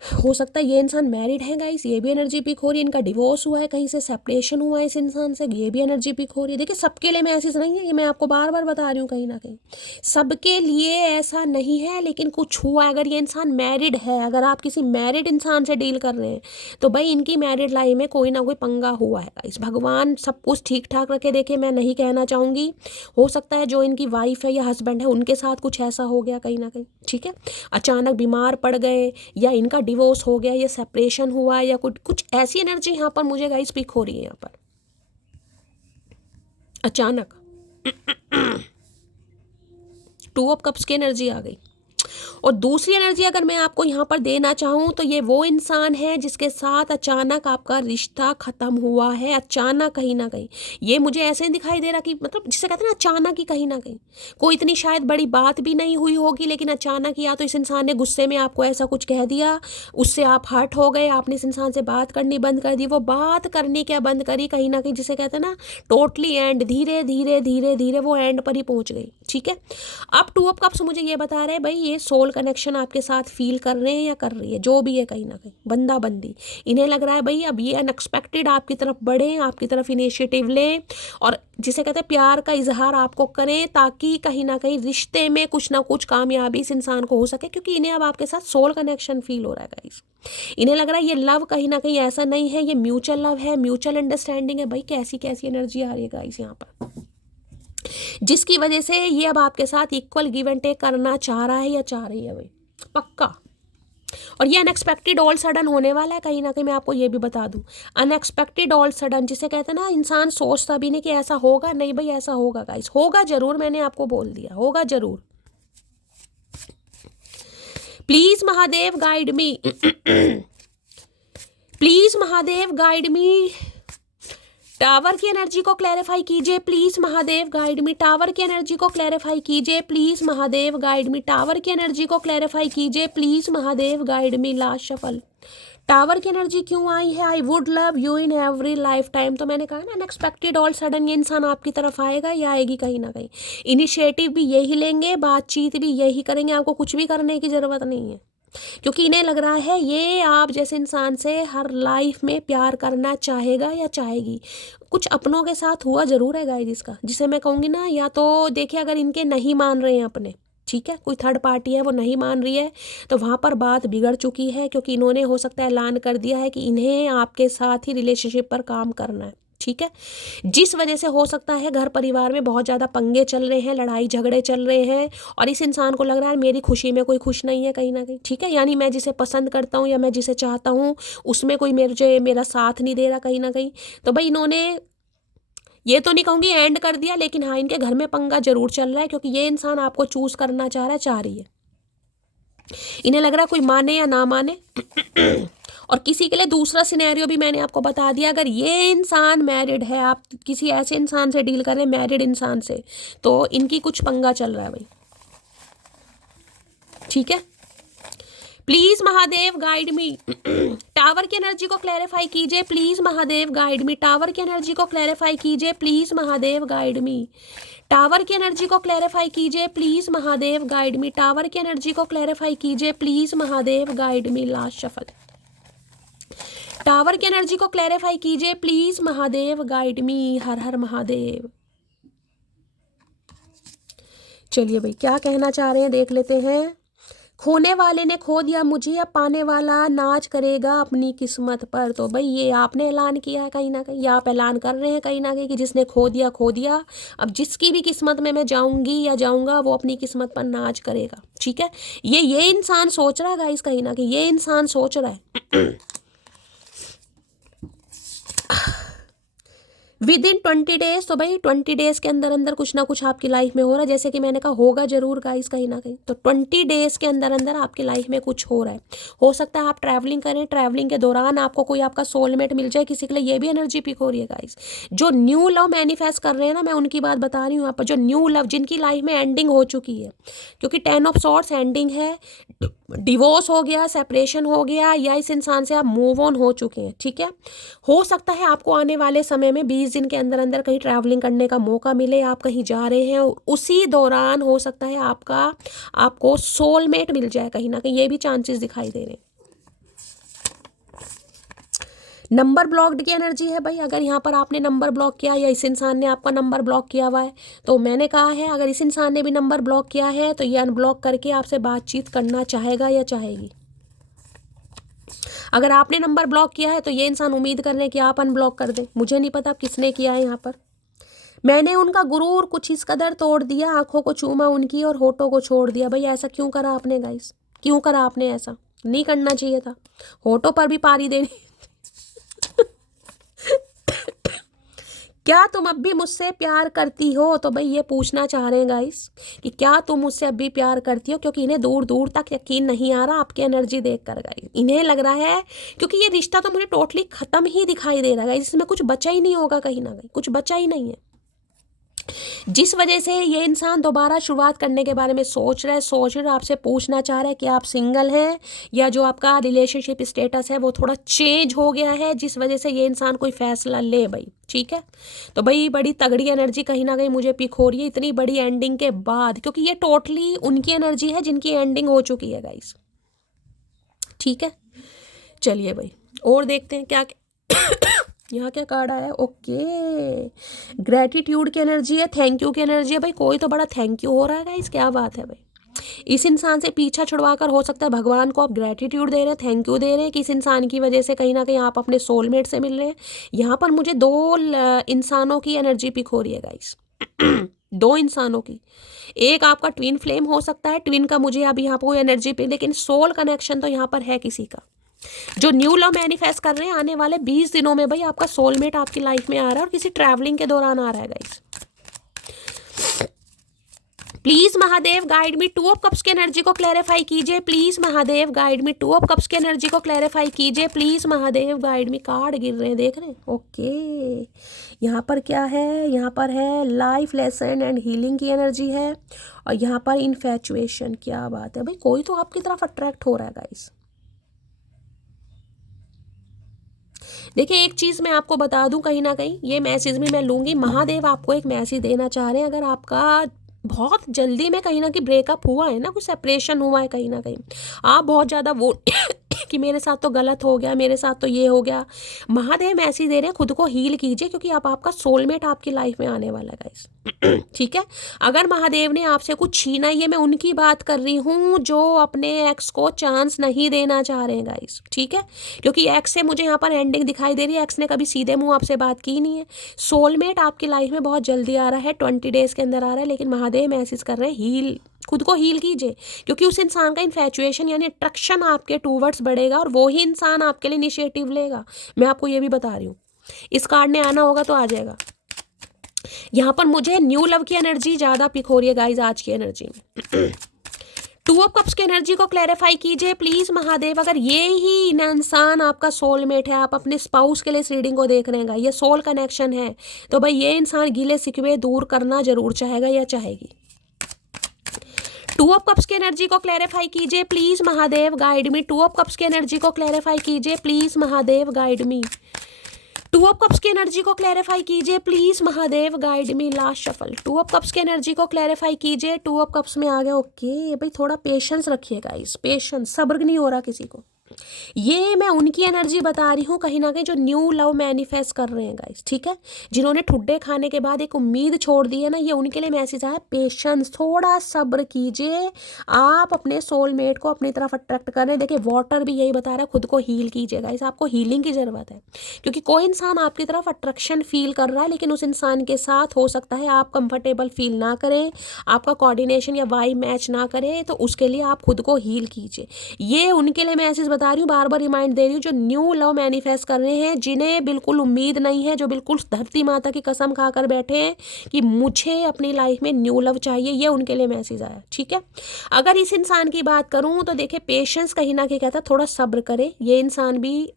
हो सकता है ये इंसान मैरिड है गाइस, ये भी एनर्जी पिक हो रही है। इनका डिवोर्स हुआ है, कहीं से सेपरेशन हुआ है इस इंसान से, ये भी एनर्जी पिक हो रही है। देखिए सबके लिए मैं ऐसी नहीं है, ये मैं आपको बार बार बता रही हूँ, कहीं ना कहीं सबके लिए ऐसा नहीं है, लेकिन कुछ हुआ है। अगर ये इंसान मैरिड है, अगर आप किसी मैरिड इंसान से डील कर रहे हैं, तो भाई इनकी मैरिड लाइफ में कोई ना कोई पंगा हुआ है गाइस। भगवान सब कुछ ठीक ठाक रखे। देखिए मैं नहीं कहना चाहूँगी, हो सकता है जो इनकी वाइफ है या हस्बैंड है उनके साथ कुछ ऐसा हो गया कहीं ना कहीं, ठीक है, अचानक बीमार पड़ गए, या इनका डिवोर्स हो गया, या सेपरेशन हुआ, या कुछ ऐसी एनर्जी यहाँ पर मुझे गाइस पिक हो रही है यहाँ पर अचानक। 2 ऑफ कप्स की एनर्जी आ गई। और दूसरी एनर्जी अगर मैं आपको यहाँ पर देना चाहूँ, तो ये वो इंसान है जिसके साथ अचानक आपका रिश्ता खत्म हुआ है। अचानक कहीं ना कहीं ये मुझे ऐसे दिखाई दे रहा कि मतलब जिसे कहते हैं ना अचानक ही कहीं ना कहीं कोई इतनी शायद बड़ी बात भी नहीं हुई होगी, लेकिन अचानक या तो इस इंसान ने गुस्से में आपको ऐसा कुछ कह दिया, उससे आप हर्ट हो गए, आपने इस इंसान से बात करनी बंद कर दी। वो बात करनी क्या बंद करी कहीं ना कहीं, जिसे कहते हैं ना टोटली एंड, धीरे धीरे धीरे धीरे वो एंड पर ही पहुंच गई, ठीक है। अब 2 ऑफ कप्स मुझे ये बता रहे हैं भाई ये सोल कनेक्शन आपके साथ फील कर रहे हैं या कर रही है, जो भी है कहीं ना कहीं बंदा बंदी, इन्हें लग रहा है भाई अब ये अनएक्सपेक्टेड आपकी तरफ बढ़े, आपकी तरफ इनिशिएटिव लें, और जिसे कहते हैं प्यार का इजहार आपको करें, ताकि कहीं ना कहीं रिश्ते में कुछ ना कुछ कामयाबी इस इंसान को हो सके, क्योंकि इन्हें अब आपके साथ सोल कनेक्शन फील हो रहा है गाइस। इन्हें लग रहा है ये लव कहीं ना कहीं ऐसा नहीं है, ये म्यूचुअल लव है, म्यूचुअल अंडरस्टैंडिंग है। भाई कैसी कैसी एनर्जी आ रही है गाइस यहाँ पर, जिसकी वजह से ये अब आपके साथ इक्वल गिव एंड टेक करना चाह रहा है या चाह रही है भाई पक्का। और ये अनएक्सपेक्टेड ऑल सडन होने वाला है कहीं ना कहीं, मैं आपको ये भी बता दूं, अनएक्सपेक्टेड ऑल सडन, जिसे कहते हैं ना इंसान सोचता भी नहीं कि ऐसा होगा, नहीं भाई ऐसा होगा गाइस, होगा जरूर, मैंने आपको बोल दिया होगा जरूर। Please Mahadev guide me please Mahadev guide me. Tower की एनर्जी को क्लैरिफाई कीजिए please Mahadev guide me. Tower की एनर्जी को क्लैरिफाई कीजिए please Mahadev guide me. Tower की एनर्जी को क्लैरिफाई कीजिए please Mahadev guide me. Last shuffle. Tower की एनर्जी क्यों आई है? I would love you in every life time. तो मैंने कहा ना, अनएक्सपेक्टेड ऑल सडन ये इंसान आपकी तरफ आएगा या आएगी कहीं ना कहीं। इनिशिएटिव भी यही लेंगे, बातचीत भी यही करेंगे, आपको कुछ भी करने की ज़रूरत नहीं है, क्योंकि इन्हें लग रहा है ये आप जैसे इंसान से हर लाइफ में प्यार करना चाहेगा या चाहेगी। कुछ अपनों के साथ हुआ ज़रूर है गाइस इसका, जिसे मैं कहूँगी ना, या तो देखिए अगर इनके नहीं मान रहे हैं अपने, ठीक है, कोई थर्ड पार्टी है वो नहीं मान रही है, तो वहाँ पर बात बिगड़ चुकी है, क्योंकि इन्होंने हो सकता है ऐलान कर दिया है कि इन्हें आपके साथ ही रिलेशनशिप पर काम करना है, ठीक है। जिस वजह से हो सकता है घर परिवार में बहुत ज़्यादा पंगे चल रहे हैं, लड़ाई झगड़े चल रहे हैं, और इस इंसान को लग रहा है मेरी खुशी में कोई खुश नहीं है कहीं ना कहीं, ठीक है। यानी मैं जिसे पसंद करता हूँ या मैं जिसे चाहता हूँ उसमें कोई मेरा साथ नहीं दे रहा कहीं ना कहीं। तो भाई इन्होंने, ये तो नहीं कहूँगी एंड कर दिया, लेकिन हाँ इनके घर में पंगा जरूर चल रहा है, क्योंकि ये इंसान आपको चूज करना चाह रही है। इन्हें लग रहा है कोई माने या ना माने। और किसी के लिए दूसरा सिनेरियो भी मैंने आपको बता दिया, अगर ये इंसान मैरिड है, आप किसी ऐसे इंसान से डील कर रहे हैं, मैरिड इंसान से, तो इनकी कुछ पंगा चल रहा है भाई, ठीक है। Please Mahadev guide me. Tower की एनर्जी को क्लैरिफाई कीजिए please Mahadev guide me. Tower की एनर्जी को क्लैरिफाई कीजिए please Mahadev guide me. Tower की एनर्जी को क्लैरिफाई कीजिए please Mahadev guide me. Tower की एनर्जी को क्लैरिफाई कीजिए please Mahadev guide me. Last shuffle. Tower की एनर्जी को क्लैरिफाई कीजिए प्लीज महादेव गाइड मी। हर हर महादेव। चलिए भाई क्या कहना चाह रहे हैं देख लेते हैं। खोने वाले ने खो दिया मुझे, अब पाने वाला नाच करेगा अपनी किस्मत पर। तो भाई ये आपने ऐलान किया है कहीं ना कहीं, या आप ऐलान कर रहे हैं कहीं ना कहीं कि जिसने खो दिया खो दिया, अब जिसकी भी किस्मत में मैं जाऊंगी या जाऊंगा वो अपनी किस्मत पर नाच करेगा, ठीक है। ये इंसान सोच रहा है गाइस कहीं ना कहीं, ये इंसान सोच रहा है। With in 20 days. तो भाई 20 डेज के अंदर अंदर कुछ ना कुछ आपकी लाइफ में हो रहा है, जैसे कि मैंने कहा होगा जरूर गाइस कहीं ना कहीं। तो 20 डेज के अंदर अंदर आपकी लाइफ में कुछ हो रहा है। हो सकता है आप ट्रैवलिंग करें, ट्रैवलिंग के दौरान आपको कोई आपका सोलमेट मिल जाए, किसी के लिए ये भी एनर्जी पिक हो रही है गाइस। जो न्यू लव मैनिफेस्ट कर रहे हैं ना, मैं उनकी बात बता रही हूँ यहाँ पर, जो न्यू लव जिनकी लाइफ में एंडिंग हो चुकी है, क्योंकि 10 ऑफ सॉर्ड्स एंडिंग है, डिवोर्स हो गया, सेपरेशन हो गया, या इस इंसान से आप मूव ऑन हो चुके हैं, ठीक है। हो सकता है आपको आने वाले समय में 20 दिन के अंदर अंदर कहीं ट्रैवलिंग करने का मौका मिले, आप कहीं जा रहे हैं, उसी दौरान हो सकता है आपको सोलमेट मिल जाए कहीं ना कहीं, ये भी चांसेस दिखाई दे रहे हैं। नंबर ब्लॉक्ड की एनर्जी है भाई। अगर यहाँ पर आपने नंबर ब्लॉक किया या इस इंसान ने आपका नंबर ब्लॉक किया हुआ है, तो मैंने कहा है अगर इस इंसान ने भी नंबर ब्लॉक किया है तो ये अनब्लॉक करके आपसे बातचीत करना चाहेगा या चाहेगी। अगर आपने नंबर ब्लॉक किया है तो ये इंसान उम्मीद कर रहे हैं कि आप अनब्लॉक कर दें। मुझे नहीं पता किसने किया है यहाँ पर। मैंने उनका गुरूर कुछ इस कदर तोड़ दिया, आंखों को चूमा उनकी और होठों को छोड़ दिया। भाई ऐसा क्यों करा आपने गाइस, क्यों करा आपने? ऐसा नहीं करना चाहिए था, होठों पर भी पारी देनी। क्या तुम अब भी मुझसे प्यार करती हो? तो भाई ये पूछना चाह रहे हैं गाइस कि क्या तुम मुझसे अब भी प्यार करती हो, क्योंकि इन्हें दूर दूर तक यकीन नहीं आ रहा आपकी एनर्जी देखकर गाइस। इन्हें लग रहा है क्योंकि ये रिश्ता तो मुझे टोटली खत्म ही दिखाई दे रहा है गाइस, इसमें कुछ बचा ही नहीं होगा कहीं ना कहीं, कुछ बचा ही नहीं है। जिस वजह से ये इंसान दोबारा शुरुआत करने के बारे में सोच रहा है, आपसे पूछना चाह रहा है कि आप सिंगल हैं या जो आपका रिलेशनशिप स्टेटस है वो थोड़ा चेंज हो गया है, जिस वजह से ये इंसान कोई फैसला ले भाई, ठीक है। तो भाई बड़ी तगड़ी एनर्जी कहीं ना कहीं मुझे पिक हो रही है इतनी बड़ी एंडिंग के बाद, क्योंकि ये टोटली उनकी एनर्जी है जिनकी एंडिंग हो चुकी है गाइस, ठीक है। चलिए भाई और देखते हैं क्या यहाँ क्या कार्ड आया है। ओके, ग्रेटिट्यूड की एनर्जी है, थैंक यू की एनर्जी है। भाई कोई तो बड़ा थैंक यू हो रहा है गाइस, क्या बात है भाई। इस इंसान से पीछा छुड़वाकर हो सकता है भगवान को आप ग्रेटिट्यूड दे रहे हैं, थैंक यू दे रहे हैं कि इस इंसान की वजह से कहीं ना कहीं आप अपने सोलमेट से मिल रहे हैं। यहाँ पर मुझे 2 इंसानों की एनर्जी पिक हो रही है गाइस। 2 इंसानों की, एक आपका ट्विन फ्लेम हो सकता है, ट्विन का मुझे अभी यहाँ पर एनर्जी पे, लेकिन सोल कनेक्शन तो यहाँ पर है किसी का जो न्यू लव मैनिफेस्ट कर रहे हैं। आने वाले 20 दिनों में भाई आपका सोलमेट आपकी लाइफ में आ रहा है और किसी ट्रैवलिंग के दौरान आ रहा है guys. Please Mahadev guide me. 2 of cups की एनर्जी को क्लैरिफाई कीजिए please Mahadev guide me. 2 of cups की एनर्जी को क्लैरिफाई कीजिए please Mahadev guide me. Card गिर रहे हैं देख रहे हैं। ओके, यहाँ पर क्या है? यहाँ पर है लाइफ लेसन एंड हीलिंग की एनर्जी है, और यहाँ पर इनफैचुएशन। क्या बात है भाई, कोई तो आपकी तरफ अट्रैक्ट हो रहा है गाइस। देखिए एक चीज़ मैं आपको बता दूं, कहीं ना कहीं ये मैसेज भी मैं लूँगी, महादेव आपको एक मैसेज देना चाह रहे हैं। अगर आपका बहुत जल्दी में कहीं ना कहीं ब्रेकअप हुआ है ना, कुछ सेपरेशन हुआ है, कहीं ना कहीं आप बहुत ज़्यादा वो कि मेरे साथ तो गलत हो गया, मेरे साथ तो ये हो गया, महादेव मैसेज दे रहे हैं खुद को हील कीजिए, क्योंकि अब आपका सोलमेट आपकी लाइफ में आने वाला है गाइस। ठीक है, अगर महादेव ने आपसे कुछ छीना, ये मैं उनकी बात कर रही हूँ जो अपने एक्स को चांस नहीं देना चाह रहे हैं गाइस। ठीक है, क्योंकि एक्स से मुझे यहाँ पर एंडिंग दिखाई दे रही है, एक्स ने कभी सीधे मुंह आपसे बात की नहीं है। सोलमेट आपकी लाइफ में बहुत जल्दी आ रहा है, 20 डेज के अंदर आ रहा है, लेकिन महादेव मैसेज कर रहे हैं हील, खुद को हील कीजिए, क्योंकि उस इंसान का इन्फैचुएशन यानी अट्रैक्शन आपके टूवर्ड्स बढ़ेगा और वो ही इंसान आपके लिए इनिशिएटिव लेगा। मैं आपको ये भी बता रही हूँ, इस कार्ड ने आना होगा तो आ जाएगा। यहाँ पर मुझे न्यू लव की एनर्जी ज़्यादा पिक हो रही है गाइज आज की एनर्जी में। 2 ऑफ कप्स की एनर्जी को क्लैरिफाई कीजिए प्लीज महादेव। अगर ये ही इंसान आपका सोलमेट है, आप अपने स्पाउस के लिए इस रीडिंग को देख रहे हैं, ये सोल कनेक्शन है, तो भाई ये इंसान गिले शिकवे दूर करना जरूर चाहेगा या चाहेगी। 2 ऑफ कप्स की एनर्जी को क्लैरिफाई कीजिए please Mahadev, guide me. 2 of cups की एनर्जी को क्लैरिफाई कीजिए please Mahadev, guide me. 2 of cups की एनर्जी को क्लैरिफाई कीजिए please Mahadev, guide me. Last shuffle. 2 of cups की एनर्जी को क्लैरिफाई कीजिए। 2 ऑफ कप्स में आ गया। ओके भाई, थोड़ा पेशेंस रखिएगा, इस पेशेंस, सब्र नहीं हो रहा किसी को। ये मैं उनकी एनर्जी बता रही हूँ कहीं ना कहीं जो न्यू लव मैनिफेस्ट कर रहे हैं गाइस। ठीक है, जिन्होंने ठुड्डे खाने के बाद एक उम्मीद छोड़ दी है ना, ये उनके लिए मैसेज आया, पेशेंस, थोड़ा सब्र कीजिए। आप अपने सोलमेट को अपनी तरफ अट्रैक्ट कर रहे हैं। देखिए वाटर भी यही बता रहा है, खुद को हील कीजिए गाइस, आपको हीलिंग की ज़रूरत है, क्योंकि कोई इंसान आपकी तरफ अट्रैक्शन फील कर रहा है, लेकिन उस इंसान के साथ हो सकता है आप कंफर्टेबल फील ना करें, आपका कोऑर्डिनेशन या वाइब मैच ना करे, तो उसके लिए आप खुद को हील कीजिए। ये उनके लिए मैसेज बता रही हूँ, बार बार रिमाइंड दे रही हूँ, जो न्यू लव मैनिफेस्ट कर रहे हैं, जिन्हें बिल्कुल उम्मीद नहीं है, जो बिल्कुल धरती माता की कसम खाकर बैठे हैं कि मुझे अपनी लाइफ में न्यू लव चाहिए, ये उनके लिए मैसेज आया। ठीक है, अगर इस इंसान की बात करूँ तो देखिए पेशेंस कहीं ना कहीं कहता है, थोड़ा सब्र करे, ये इंसान भी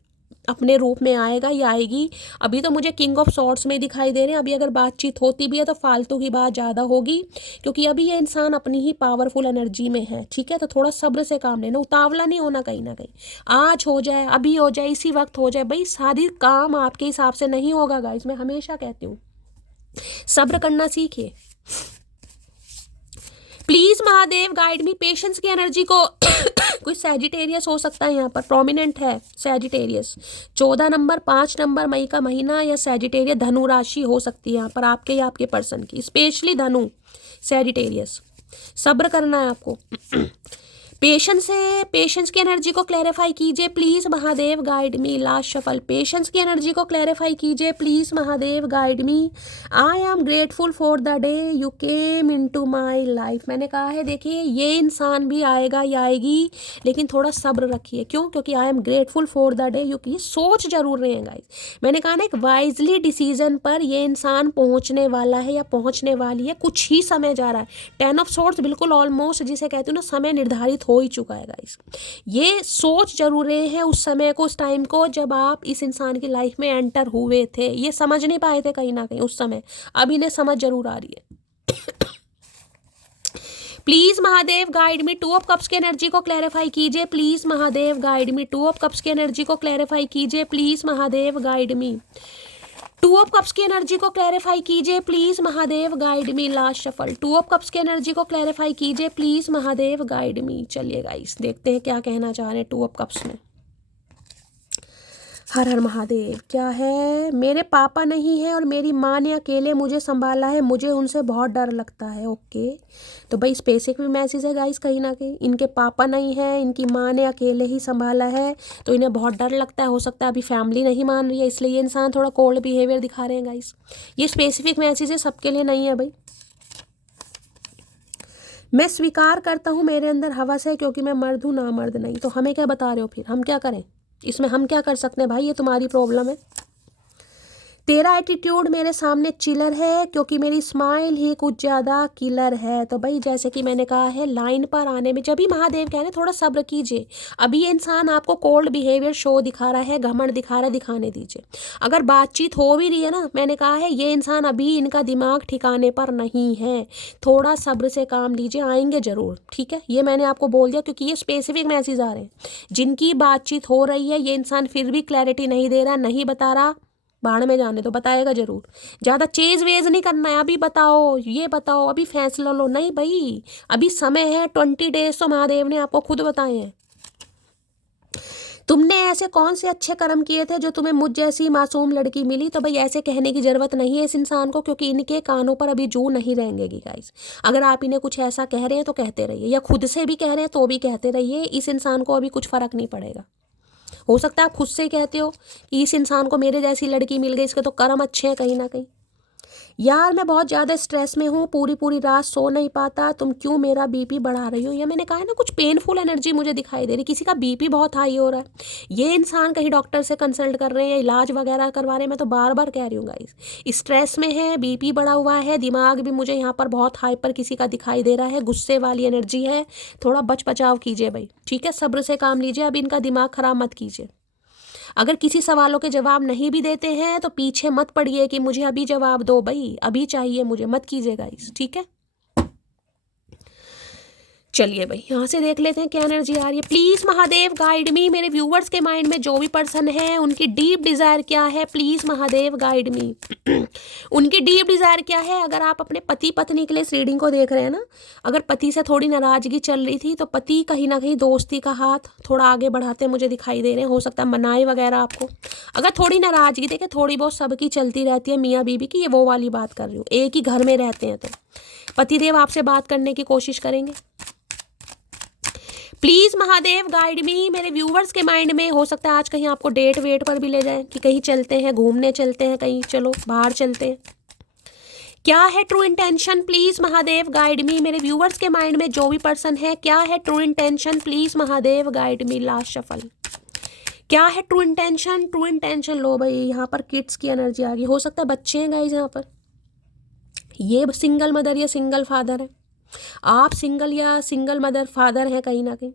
अपने रूप में आएगा या आएगी। अभी तो मुझे किंग ऑफ सॉर्ड्स में दिखाई दे रहे हैं, अभी अगर बातचीत होती भी है तो फालतू की बात ज़्यादा होगी, क्योंकि अभी ये इंसान अपनी ही पावरफुल एनर्जी में है। ठीक है, तो थोड़ा सब्र से काम लेना, उतावला नहीं होना कहीं ना कहीं, आज हो जाए, अभी हो जाए, इसी वक्त हो जाए, भाई सारी काम आपके हिसाब से नहीं होगा गाइस। मैं हमेशा कहती हूँ सब्र करना सीखिए please Mahadev, guide me. Patience की एनर्जी को कोई सैजिटेरियस हो सकता है, यहाँ पर प्रोमिनेंट है सैजिटेरियस, 14 नंबर 5 नंबर मई का महीना, या सैजिटेरियस धनु राशि हो सकती है यहाँ पर आपके या आपके पर्सन की, स्पेशली धनु सैजिटेरियस। सब्र करना है आपको। पेशेंस है, पेशेंस की एनर्जी को क्लैरिफाई कीजिए please Mahadev, guide me. Last shuffle. Patience की एनर्जी को क्लैरिफाई कीजिए please Mahadev, guide me. I am grateful for the day you came into my life. मैंने कहा है देखिए ये इंसान भी आएगा या आएगी, लेकिन थोड़ा सब्र रखिए। क्यों? क्योंकि I am grateful for the day you, ये सोच जरूर रहे हैं गाइस। मैंने कहा ना, एक वाइजली डिसीजन पर ये इंसान पहुंचने वाला है या पहुंचने वाली है, कुछ ही समय जा रहा है। 10 ऑफ सॉर्ड्स बिल्कुल ऑलमोस्ट जिसे कहते हो ना, समय निर्धारित हो ही चुका है गाइस। ये सोच जरूर रहे हैं उस समय को, उस टाइम को जब आप इस इंसान की लाइफ में एंटर हुए थे, ये समझ नहीं पाए थे कहीं ना कहीं उस समय, अब इन्हें समझ जरूर आ रही है। Please Mahadev, guide me. 2 of cups की एनर्जी को क्लैरिफाई कीजिए please Mahadev, guide me. 2 of cups की एनर्जी को क्लैरिफाई कीजिए please Mahadev, guide me. 2 of cups की एनर्जी को क्लैरिफाई कीजिए please Mahadev, guide me. Last shuffle. 2 of cups की एनर्जी को क्लैरिफाई कीजिए प्लीज महादेव, गाइड मी। चलिए गाइस देखते हैं क्या कहना चाह रहे हैं 2 ऑफ कप्स में। हर हर महादेव। क्या है? मेरे पापा नहीं है और मेरी माँ ने अकेले मुझे संभाला है, मुझे उनसे बहुत डर लगता है। ओके, तो भाई स्पेसिफिक भी मैसेज है गाइस कहीं ना कहीं, इनके पापा नहीं है, इनकी माँ ने अकेले ही संभाला है, तो इन्हें बहुत डर लगता है। हो सकता है अभी फैमिली नहीं मान रही है, इसलिए ये इंसान थोड़ा कोल्ड बिहेवियर दिखा रहे हैं गाइस। ये स्पेसिफिक मैसेज है, सबके लिए नहीं है भाई। मैं स्वीकार करता हूँ मेरे अंदर हवस है, क्योंकि मैं मर्द हूँ ना मर्द नहीं। तो हमें क्या बता रहे हो फिर, हम क्या करें इसमें? हम क्या कर सकते हैं भाई, ये तुम्हारी प्रॉब्लम है। तेरा एटीट्यूड मेरे सामने चिलर है क्योंकि मेरी स्माइल ही कुछ ज़्यादा किलर है। तो भाई जैसे कि मैंने कहा है, लाइन पर आने में जब भी महादेव कह रहे हैं थोड़ा सब्र कीजिए। अभी ये इंसान आपको कोल्ड बिहेवियर शो दिखा रहा है, घमंड दिखा रहा है, दिखाने दीजिए। अगर बातचीत हो भी रही है ना, मैंने कहा है ये इंसान अभी इनका दिमाग ठिकाने पर नहीं है, थोड़ा सब्र से काम लीजिए, आएंगे ज़रूर, ठीक है। ये मैंने आपको बोल दिया क्योंकि ये स्पेसिफिक मैसेज आ रहे हैं। जिनकी बातचीत हो रही है, ये इंसान फिर भी क्लैरिटी नहीं दे रहा, नहीं बता रहा, बाढ़ में जाने तो बताएगा जरूर। ज़्यादा चेज वेज नहीं करना है, अभी बताओ, ये बताओ, अभी फैसला लो, नहीं भाई, अभी समय है। 20 डेज तो महादेव ने आपको खुद बताए हैं। तुमने ऐसे कौन से अच्छे कर्म किए थे जो तुम्हें मुझ जैसी मासूम लड़की मिली। तो भाई ऐसे कहने की ज़रूरत नहीं है इस इंसान को, क्योंकि इनके कानों पर अभी जू नहीं रहेंगी गाइस। अगर आप इन्हें कुछ ऐसा कह रहे हैं तो कहते रहिए, या खुद से भी कह रहे हैं तो भी कहते रहिए। इस इंसान को अभी कुछ फ़र्क नहीं पड़ेगा। हो सकता है आप खुद से कहते हो कि इस इंसान को मेरे जैसी लड़की मिल गई, इसके तो कर्म अच्छे हैं कहीं ना कहीं। यार मैं बहुत ज़्यादा स्ट्रेस में हूँ, पूरी पूरी रात सो नहीं पाता, तुम क्यों मेरा बीपी बढ़ा रही हो। या मैंने कहा है ना, कुछ पेनफुल एनर्जी मुझे दिखाई दे रही, किसी का बीपी बहुत हाई हो रहा है। ये इंसान कहीं डॉक्टर से कंसल्ट कर रहे हैं या इलाज वगैरह करवा रहे हैं। मैं तो बार बार कह रही हूँ गाइस, स्ट्रेस में है, बीपी बढ़ा हुआ है, दिमाग भी मुझे यहाँ पर बहुत हाइपर किसी का दिखाई दे रहा है, गुस्से वाली एनर्जी है। थोड़ा बच बचाव कीजिए भाई, ठीक है, सब्र से काम लीजिए, अब इनका दिमाग खराब मत कीजिए। अगर किसी सवालों के जवाब नहीं भी देते हैं तो पीछे मत पड़िए कि मुझे अभी जवाब दो भाई, अभी चाहिए मुझे, मत कीजिएगा इस, ठीक है। चलिए भाई यहाँ से देख लेते हैं क्या एनर्जी आ रही है। प्लीज़ महादेव गाइड मी। मेरे व्यूवर्स के माइंड में जो भी पर्सन है उनकी डीप डिज़ायर क्या है, प्लीज़ महादेव गाइड मी। उनकी डीप डिज़ायर क्या है। अगर आप अपने पति पत्नी के लिए इस रीडिंग को देख रहे हैं ना, अगर पति से थोड़ी नाराज़गी चल रही थी तो पति कहीं ना कहीं दोस्ती का हाथ थोड़ा आगे बढ़ाते मुझे दिखाई दे रहे हैं। हो सकता है मनाए वगैरह आपको। अगर थोड़ी नाराज़गी, देखिए थोड़ी बहुत सबकी चलती रहती है मियाँ बीवी की, ये वो वाली बात कर रही हूँ। एक ही घर में रहते हैं तो पतिदेव आपसे बात करने की कोशिश करेंगे। प्लीज़ महादेव गाइड मी। मेरे व्यूवर्स के माइंड में हो सकता है आज कहीं आपको डेट वेट पर भी ले जाए कि कहीं चलते हैं, घूमने चलते हैं, कहीं चलो बाहर चलते हैं। क्या है true intention, please Mahadev guide मी। मेरे व्यूवर्स के माइंड में जो भी पर्सन है, क्या है true intention, please Mahadev guide me. Last shuffle, क्या है ट्रू इंटेंशन। ट्रू इंटेंशन लो भाई, यहाँ पर किड्स की एनर्जी आ गई। हो सकता है बच्चे हैं गाइज यहाँ पर, ये सिंगल मदर या सिंगल फादर है, आप सिंगल या सिंगल मदर फादर हैं कहीं ना कहीं,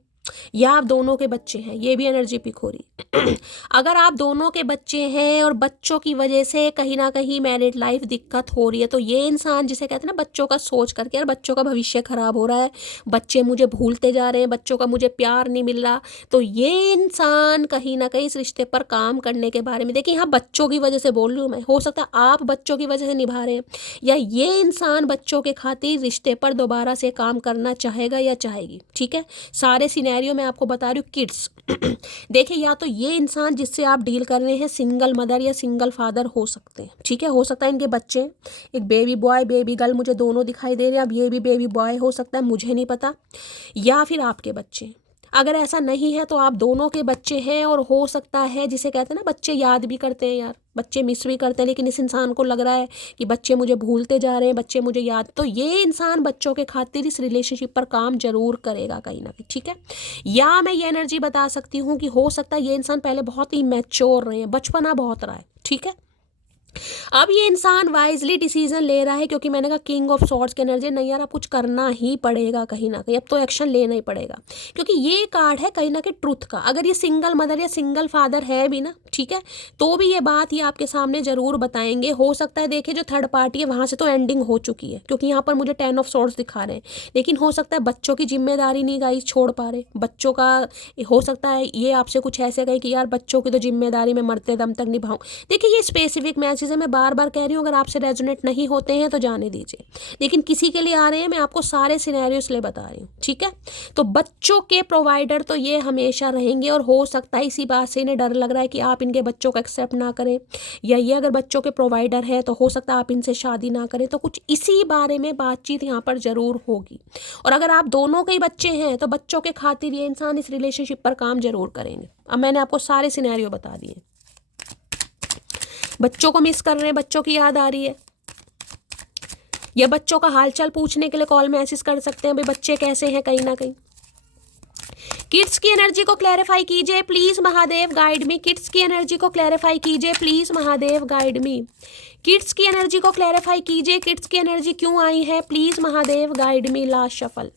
या आप दोनों के बच्चे हैं, ये भी एनर्जी पिक हो रही। अगर आप दोनों के बच्चे हैं और बच्चों की वजह से कहीं ना कहीं मैरिड लाइफ दिक्कत हो रही है, तो ये इंसान जिसे कहते हैं ना बच्चों का सोच करके, यार बच्चों का भविष्य खराब हो रहा है, बच्चे मुझे भूलते जा रहे हैं, बच्चों का मुझे प्यार नहीं मिल रहा, तो ये इंसान कहीं ना कहीं इस रिश्ते पर काम करने के बारे में, देखिए यहाँ बच्चों की वजह से बोल रही हूँ मैं, हो सकता है आप बच्चों की वजह से निभा रहे हैं, या ये इंसान बच्चों के खातिर रिश्ते पर दोबारा से काम करना चाहेगा या चाहेगी, ठीक है। सारे सिनेरियो मैं आपको बता रही हूँ किड्स। देखिए या तो ये इंसान जिससे आप डील कर रहे हैं सिंगल मदर या सिंगल फादर हो सकते हैं, ठीक है। हो सकता है इनके बच्चे, एक बेबी बॉय बेबी गर्ल मुझे दोनों दिखाई दे रहे हैं। अब ये भी बेबी बॉय हो सकता है, मुझे नहीं पता, या फिर आपके बच्चे। अगर ऐसा नहीं है तो आप दोनों के बच्चे हैं, और हो सकता है जिसे कहते हैं ना बच्चे याद भी करते हैं, यार बच्चे मिस भी करते हैं, लेकिन इस इंसान को लग रहा है कि बच्चे मुझे भूलते जा रहे हैं, बच्चे मुझे याद, तो ये इंसान बच्चों के खातिर इस रिलेशनशिप पर काम जरूर करेगा कहीं ना कहीं, ठीक है। या मैं ये एनर्जी बता सकती हूँ कि हो सकता है ये इंसान पहले बहुत ही मैच्योर रहे हैं, बचपना बहुत रहा है, ठीक है। अब ये इंसान वाइजली डिसीजन ले रहा है, क्योंकि मैंने कहा किंग ऑफ सॉर्ड्स की एनर्जी, नहीं यार आप कुछ करना ही पड़ेगा कहीं ना कहीं, अब तो एक्शन लेना ही पड़ेगा, क्योंकि ये कार्ड है कहीं ना कहीं ट्रुथ का। अगर ये सिंगल मदर या सिंगल फादर है भी ना, ठीक है, तो भी ये बात ये आपके सामने जरूर बताएंगे। हो सकता है देखिए जो थर्ड पार्टी है वहाँ से तो एंडिंग हो चुकी है, क्योंकि यहाँ पर मुझे 10 ऑफ सॉर्ड्स दिखा रहे हैं, लेकिन हो सकता है बच्चों की जिम्मेदारी नहीं गाइस छोड़ पा रहे बच्चों का। हो सकता है ये आपसे कुछ ऐसे कहे कि यार बच्चों की तो जिम्मेदारी मैं मरते दम तक निभाऊं। देखिए ये स्पेसिफिक मैसेज है, मैं बार बार कह रही हूँ, अगर आपसे रेजोनेट नहीं होते हैं तो जाने दीजिए, लेकिन किसी के लिए आ रहे हैं, मैं आपको सारे सिनेरियो इसलिए बता रही हूँ, ठीक है। तो बच्चों के प्रोवाइडर तो ये हमेशा रहेंगे, और हो सकता है इसी बात से इन्हें डर लग रहा है कि आप इनके बच्चों को एक्सेप्ट ना करें, या ये अगर बच्चों के प्रोवाइडर है तो हो सकता है आप इनसे शादी ना करें, तो कुछ इसी बारे में बातचीत यहाँ पर जरूर होगी। और अगर आप दोनों के ही बच्चे हैं तो बच्चों के खातिर ये इंसान इस रिलेशनशिप पर काम जरूर करेंगे। अब मैंने आपको सारे सिनेरियो बता दिए। बच्चों को मिस कर रहे हैं, बच्चों की याद आ रही है, या बच्चों का हालचाल पूछने के लिए कॉल मैसेज कर सकते हैं, भाई बच्चे कैसे हैं कहीं ना कहीं। किड्स की एनर्जी को क्लैरिफाई कीजिए please Mahadev guide me. Kids की एनर्जी को क्लैरिफाई कीजिए please Mahadev guide me. Kids की एनर्जी को क्लैरिफाई कीजिए, किड्स की एनर्जी क्यों आई है please Mahadev guide me. Last shuffle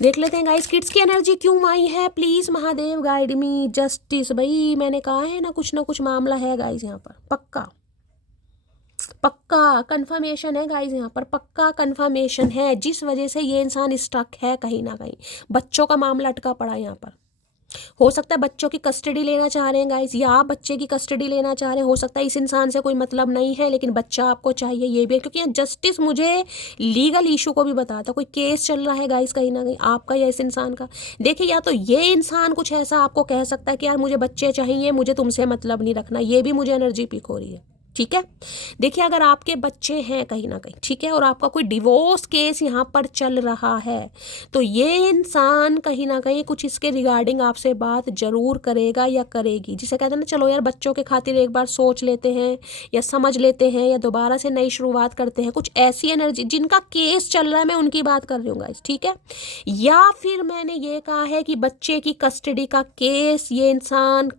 देख लेते हैं गाइस, किड्स की एनर्जी क्यों आई है please Mahadev guide me. Justice, भाई मैंने कहा है ना कुछ मामला है गाइस यहाँ पर, पक्का पक्का कंफर्मेशन है गाइस, यहाँ पर पक्का कंफर्मेशन है, जिस वजह से ये इंसान स्टक है कहीं ना कहीं। बच्चों का मामला अटका पड़ा यहाँ पर। हो सकता है बच्चों की कस्टडी लेना चाह रहे हैं गाइस, या आप बच्चे की कस्टडी लेना चाह रहे हैं। हो सकता है इस इंसान से कोई मतलब नहीं है लेकिन बच्चा आपको चाहिए, ये भी है। क्योंकि जस्टिस मुझे लीगल इशू को भी बताता, कोई केस चल रहा है गाइस कहीं ना कहीं आपका या इस इंसान का। देखिए, या तो ये इंसान कुछ ऐसा आपको कह सकता है कि यार मुझे बच्चे चाहिए, मुझे तुमसे मतलब नहीं रखना, ये भी मुझे एनर्जी पिक हो रही है। ठीक है, देखिए अगर आपके बच्चे हैं कहीं ना कहीं, ठीक है, और आपका कोई डिवोर्स केस यहाँ पर चल रहा है, तो ये इंसान कहीं ना कहीं कुछ इसके रिगार्डिंग आपसे बात जरूर करेगा या करेगी। जिसे कहते हैं ना, चलो यार बच्चों के खातिर एक बार सोच लेते हैं या समझ लेते हैं या दोबारा से नई शुरुआत करते हैं। कुछ ऐसी एनर्जी जिनका केस चल रहा है, मैं उनकी बात कर रही हूँ गाइस, ठीक है। या फिर मैंने ये कहा है कि बच्चे की कस्टडी का केस ये इंसान,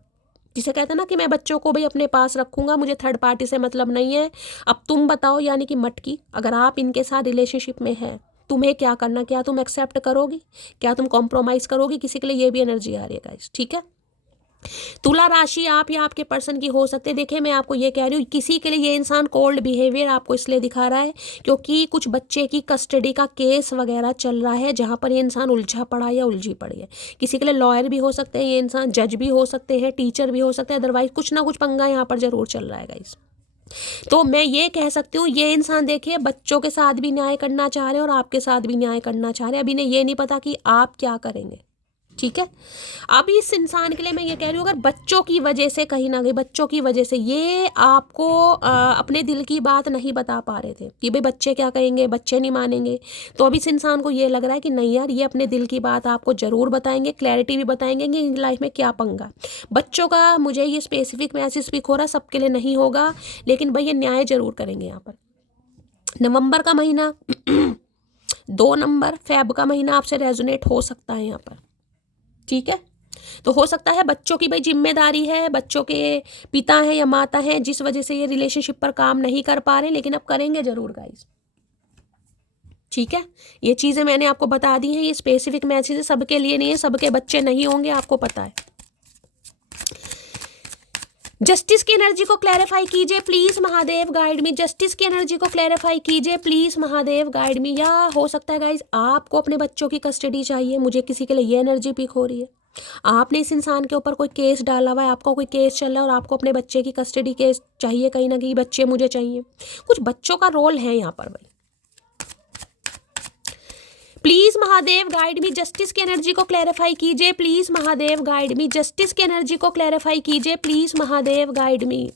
जिसे कहते हैं ना कि मैं बच्चों को भाई अपने पास रखूंगा, मुझे थर्ड पार्टी से मतलब नहीं है, अब तुम बताओ, यानी कि मटकी, अगर आप इनके साथ रिलेशनशिप में हैं तुम्हें क्या करना, क्या तुम एक्सेप्ट करोगी, क्या तुम कॉम्प्रोमाइज़ करोगी किसी के लिए, ये भी एनर्जी आ रही है गाइस, ठीक है। तुला राशि आप या आपके पर्सन की हो सकते हैं। देखिए मैं आपको ये कह रही हूँ, किसी के लिए ये इंसान कोल्ड बिहेवियर आपको इसलिए दिखा रहा है क्योंकि कुछ बच्चे की कस्टडी का केस वगैरह चल रहा है जहाँ पर ये इंसान उलझा पड़ा है या उलझी पड़ी है। किसी के लिए लॉयर भी हो सकते हैं ये इंसान, जज भी हो सकते हैं, टीचर भी हो सकते हैं, अदरवाइज कुछ ना कुछ पंगा यहाँ पर जरूर चल रहा है गाइस। तो मैं ये कह सकती हूँ ये इंसान देखिए बच्चों के साथ भी न्याय करना चाह रहे हैं और आपके साथ भी न्याय करना चाह रहे हैं। अभी इन्हें ये नहीं पता कि आप क्या करेंगे, ठीक है। अब इस इंसान के लिए मैं ये कह रही हूँ, अगर बच्चों की वजह से कहीं ना कहीं, बच्चों की वजह से ये आपको अपने दिल की बात नहीं बता पा रहे थे कि भाई बच्चे क्या कहेंगे, बच्चे नहीं मानेंगे, तो अब इस इंसान को ये लग रहा है कि नहीं यार, ये अपने दिल की बात आपको ज़रूर बताएंगे, क्लैरिटी भी बताएंगे कि इन लाइफ में क्या पंगा। बच्चों का मुझे ये स्पेसिफिक मैसेज स्पीक हो रहा, सबके लिए नहीं होगा, लेकिन भाई ये न्याय जरूर करेंगे यहाँ पर। नवंबर का महीना 2 नंबर फेब का महीना आपसे रेजोनेट हो सकता है यहाँ पर, ठीक है। तो हो सकता है बच्चों की भाई जिम्मेदारी है, बच्चों के पिता हैं या माता हैं जिस वजह से ये रिलेशनशिप पर काम नहीं कर पा रहे, लेकिन अब करेंगे जरूर गाइस, ठीक है। ये चीज़ें मैंने आपको बता दी हैं, ये स्पेसिफिक मैसेज है, सबके लिए नहीं है, सबके बच्चे नहीं होंगे, आपको पता है। जस्टिस की एनर्जी को क्लैरिफाई कीजिए please Mahadev guide me. Justice की एनर्जी को क्लैरिफाई कीजिए प्लीज महादेव गाइड मी। या हो सकता है गाइज आपको अपने बच्चों की कस्टडी चाहिए, मुझे किसी के लिए ये एनर्जी पिक हो रही है। आपने इस इंसान के ऊपर कोई केस डाला हुआ है, आपका कोई केस चल रहा है और आपको अपने बच्चे की कस्टडी केस चाहिए, कहीं ना कहीं बच्चे मुझे चाहिए, कुछ बच्चों का रोल है यहाँ पर भाई। Please Mahadev guide me. Justice की एनर्जी को क्लैरिफाई कीजिए please Mahadev guide me. Justice की एनर्जी को क्लैरिफाई कीजिए please Mahadev guide me.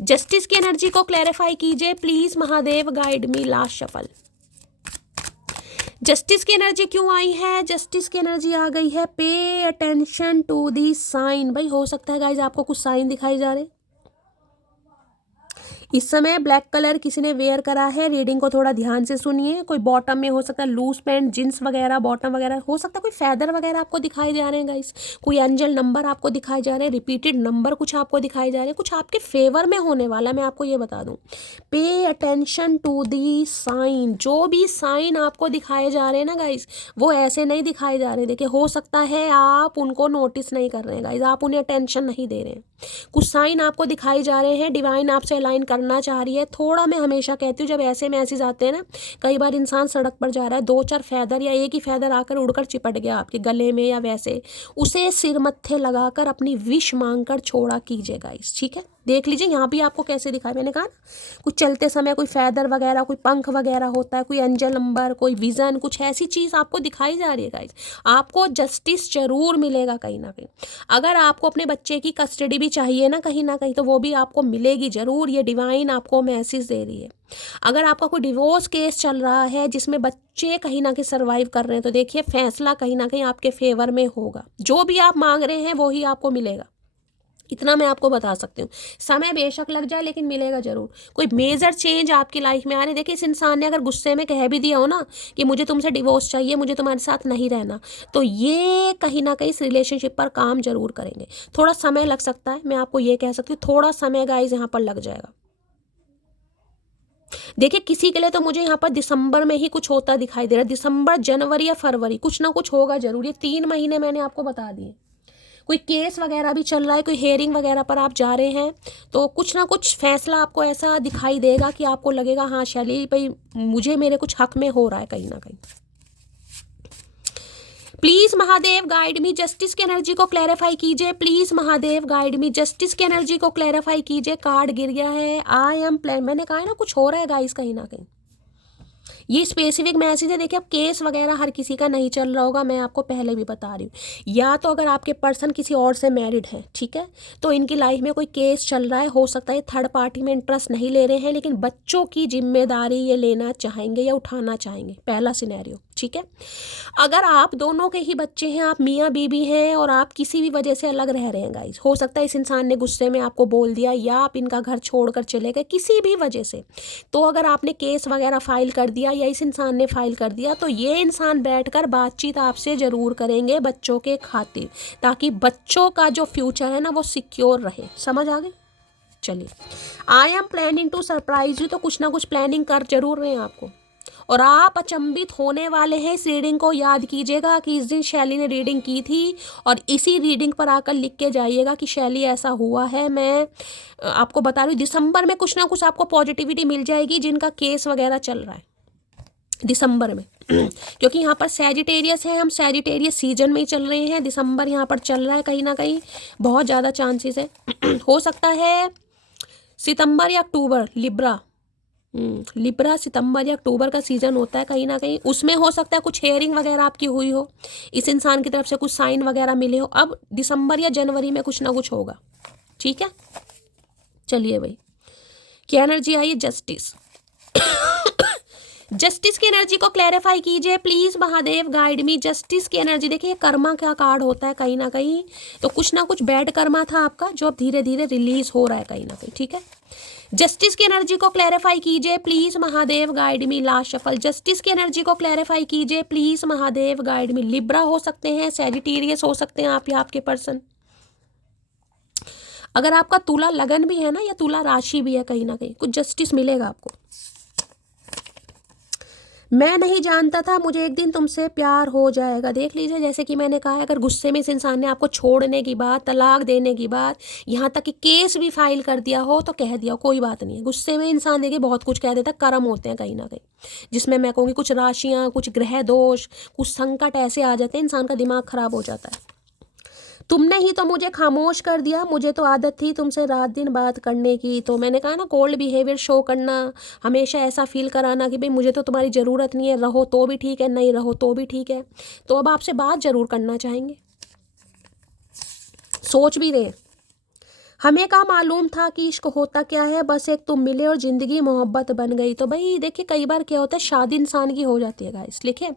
Justice की एनर्जी को क्लैरिफाई कीजिए please Mahadev guide me. Last shuffle, justice की एनर्जी क्यों आई है? जस्टिस की एनर्जी आ गई है pay attention to the sign. भाई हो सकता है गाइज आपको कुछ साइन दिखाई जा रहे, इस समय ब्लैक कलर किसी ने वेयर करा है। रीडिंग को थोड़ा ध्यान से सुनिए। कोई बॉटम में हो सकता है लूज पैंट, जींस वगैरह, बॉटम वगैरह, हो सकता है कोई फैदर वगैरह आपको दिखाई जा रहे हैं गाइस। कोई एंजल नंबर आपको दिखाई जा रहे हैं, रिपीटेड नंबर कुछ आपको दिखाई जा रहे हैं, कुछ आपके फेवर में होने वाला है। मैं आपको ये बता दूं, pay attention to the sign. जो भी साइन आपको दिखाए जा रहे हैं ना गाइस, वो ऐसे नहीं दिखाए जा रहे। देखिए हो सकता है आप उनको नोटिस नहीं कर रहे हैं गाइस, आप उन्हें अटेंशन नहीं दे रहे हैं। कुछ साइन आपको दिखाई जा रहे हैं, डिवाइन आपसे अलाइन करना चाह रही है। थोड़ा मैं हमेशा कहती हूँ जब ऐसे मैसेज आते हैं ना, कई बार इंसान सड़क पर जा रहा है, 2-4 फैदर या एक ही फैदर आकर उड़कर चिपट गया आपके गले में या वैसे, उसे सिर मत्थे लगाकर अपनी विश मांगकर छोड़ा कीजिए गाइस, ठीक है। देख लीजिए यहाँ भी आपको कैसे दिखाया, मैंने कहा ना कुछ चलते समय कोई फैदर वगैरह, कोई पंख वगैरह होता है, कोई एंजल नंबर, कोई विजन, कुछ ऐसी चीज़ आपको दिखाई जा रही है गाइस। आपको जस्टिस जरूर मिलेगा कहीं ना कहीं। अगर आपको अपने बच्चे की कस्टडी भी चाहिए ना कहीं तो वो भी आपको मिलेगी जरूर। ये डिवाइन आपको मैसेज दे रही है। अगर आपका कोई डिवोर्स केस चल रहा है जिसमें बच्चे कहीं ना कहीं सर्वाइव कर रहे हैं, तो देखिए फैसला कहीं ना कहीं आपके फेवर में होगा। जो भी आप मांग रहे हैं वो ही आपको मिलेगा। इतना मैं आपको बता सकती हूँ। समय बेशक लग जाए लेकिन मिलेगा जरूर। कोई मेजर चेंज आपकी लाइफ में आ रही, देखिए इस इंसान ने अगर गुस्से में कह भी दिया हो ना कि मुझे तुमसे डिवोर्स चाहिए, मुझे तुम्हारे साथ नहीं रहना, तो ये कहीं ना कहीं इस रिलेशनशिप पर काम जरूर करेंगे। थोड़ा समय लग सकता है, मैं आपको ये कह सकती हूँ, थोड़ा समय गाइस यहाँ पर लग जाएगा। देखिए किसी के लिए तो मुझे यहाँ पर दिसंबर में ही कुछ होता दिखाई दे रहा है, दिसंबर, जनवरी या फरवरी, कुछ ना कुछ होगा जरूर। ये 3 महीने मैंने आपको बता दिए। कोई केस वगैरह भी चल रहा है, कोई हेयरिंग वगैरह पर आप जा रहे हैं, तो कुछ ना कुछ फैसला आपको ऐसा दिखाई देगा कि आपको लगेगा हाँ शैली भाई मुझे मेरे कुछ हक में हो रहा है कहीं ना कहीं। Please Mahadev guide me, justice की एनर्जी को क्लैरिफाई कीजिए। Please Mahadev guide me, justice की एनर्जी को क्लैरिफाई कीजिए। कार्ड गिर गया है, आई एम प्लान, मैंने कहा है ना कुछ हो रहा है गाइस कहीं ना कहीं। ये स्पेसिफिक मैसेज है। देखिए अब केस वगैरह हर किसी का नहीं चल रहा होगा, मैं आपको पहले भी बता रही हूँ। या तो अगर आपके पर्सन किसी और से मैरिड है, ठीक है, तो इनकी लाइफ में कोई केस चल रहा है, हो सकता है थर्ड पार्टी में इंटरेस्ट नहीं ले रहे हैं लेकिन बच्चों की जिम्मेदारी ये लेना चाहेंगे या उठाना चाहेंगे, पहला सिनेरियो, ठीक है। अगर आप दोनों के ही बच्चे हैं, आप मियाँ बीबी हैं और आप किसी भी वजह से अलग रह रहे हैं गाइस, हो सकता है इस इंसान ने गुस्से में आपको बोल दिया या आप इनका घर छोड़कर चले गए किसी भी वजह से, तो अगर आपने केस वगैरह फाइल कर दिया या इस इंसान ने फाइल कर दिया, तो ये इंसान बैठकर बातचीत आपसे ज़रूर करेंगे बच्चों के खातिर, ताकि बच्चों का जो फ्यूचर है ना वो सिक्योर रहे। समझ आ गई? चलिए, I am planning to surprise you, तो कुछ ना कुछ प्लानिंग कर जरूर रहे हैं आपको, और आप अचंभित होने वाले हैं। इस रीडिंग को याद कीजिएगा कि इस दिन शैली ने रीडिंग की थी, और इसी रीडिंग पर आकर लिख के जाइएगा कि शैली ऐसा हुआ है। मैं आपको बता रही हूँ दिसंबर में कुछ ना कुछ आपको पॉजिटिविटी मिल जाएगी जिनका केस वगैरह चल रहा है दिसंबर में क्योंकि यहाँ पर सैजिटेरियस है, हम सैजिटेरियस सीजन में ही चल रहे हैं, दिसंबर यहाँ पर चल रहा है, कहीं ना कहीं बहुत ज़्यादा चांसेस है हो सकता है सितंबर या अक्टूबर, लिब्रा, लिब्रा सितंबर या अक्टूबर का सीज़न होता है कहीं ना कहीं, उसमें हो सकता है कुछ हेयरिंग वगैरह आपकी हुई हो, इस इंसान की तरफ से कुछ साइन वगैरह मिले हो। अब दिसंबर या जनवरी में कुछ ना कुछ होगा, ठीक है। चलिए भाई, क्या एनर्जी आई है? जस्टिस जस्टिस की एनर्जी को क्लैरिफाई कीजिए please Mahadev guide me. Justice की एनर्जी, देखिए कर्मा का कार्ड होता है कहीं ना कहीं, तो कुछ ना कुछ बैड कर्मा था आपका जो अब धीरे धीरे रिलीज हो रहा है कहीं ना कहीं, ठीक है। जस्टिस की एनर्जी को क्लैरिफाई कीजिए please Mahadev guide me. Last shuffle, justice की एनर्जी को क्लैरिफाई कीजिए please Mahadev guide me. Libra हो सकते हैं, सैजिटेरियस हो सकते हैं आप या आपके पर्सन। अगर आपका तुला लगन भी है ना या तुला राशि भी है, कहीं ना कहीं कुछ जस्टिस मिलेगा आपको। मैं नहीं जानता था मुझे एक दिन तुमसे प्यार हो जाएगा। देख लीजिए, जैसे कि मैंने कहा, अगर गुस्से में इस इंसान ने आपको छोड़ने की बात, तलाक देने की बात, यहाँ तक कि केस भी फाइल कर दिया हो, तो कह दिया कोई बात नहीं है। गुस्से में इंसान देखिए बहुत कुछ कह देता है, कर्म होते हैं कहीं ना कहीं, जिसमें मैं कहूँगी कुछ राशियाँ, कुछ ग्रह दोष, कुछ संकट ऐसे आ जाते हैं, इंसान का दिमाग खराब हो जाता है। तुमने ही तो मुझे खामोश कर दिया, मुझे तो आदत थी तुमसे रात दिन बात करने की। तो मैंने कहा ना, कोल्ड बिहेवियर शो करना, हमेशा ऐसा फील कराना कि भाई मुझे तो तुम्हारी ज़रूरत नहीं है, रहो तो भी ठीक है, नहीं रहो तो भी ठीक है। तो अब आपसे बात ज़रूर करना चाहेंगे, सोच भी रहे। हमें क्या मालूम था कि इश्क होता क्या है, बस एक तुम मिले और ज़िंदगी मोहब्बत बन गई। तो भाई देखिए, कई बार क्या होता है, शादी इंसान की हो जाती है गाइस, लिखे,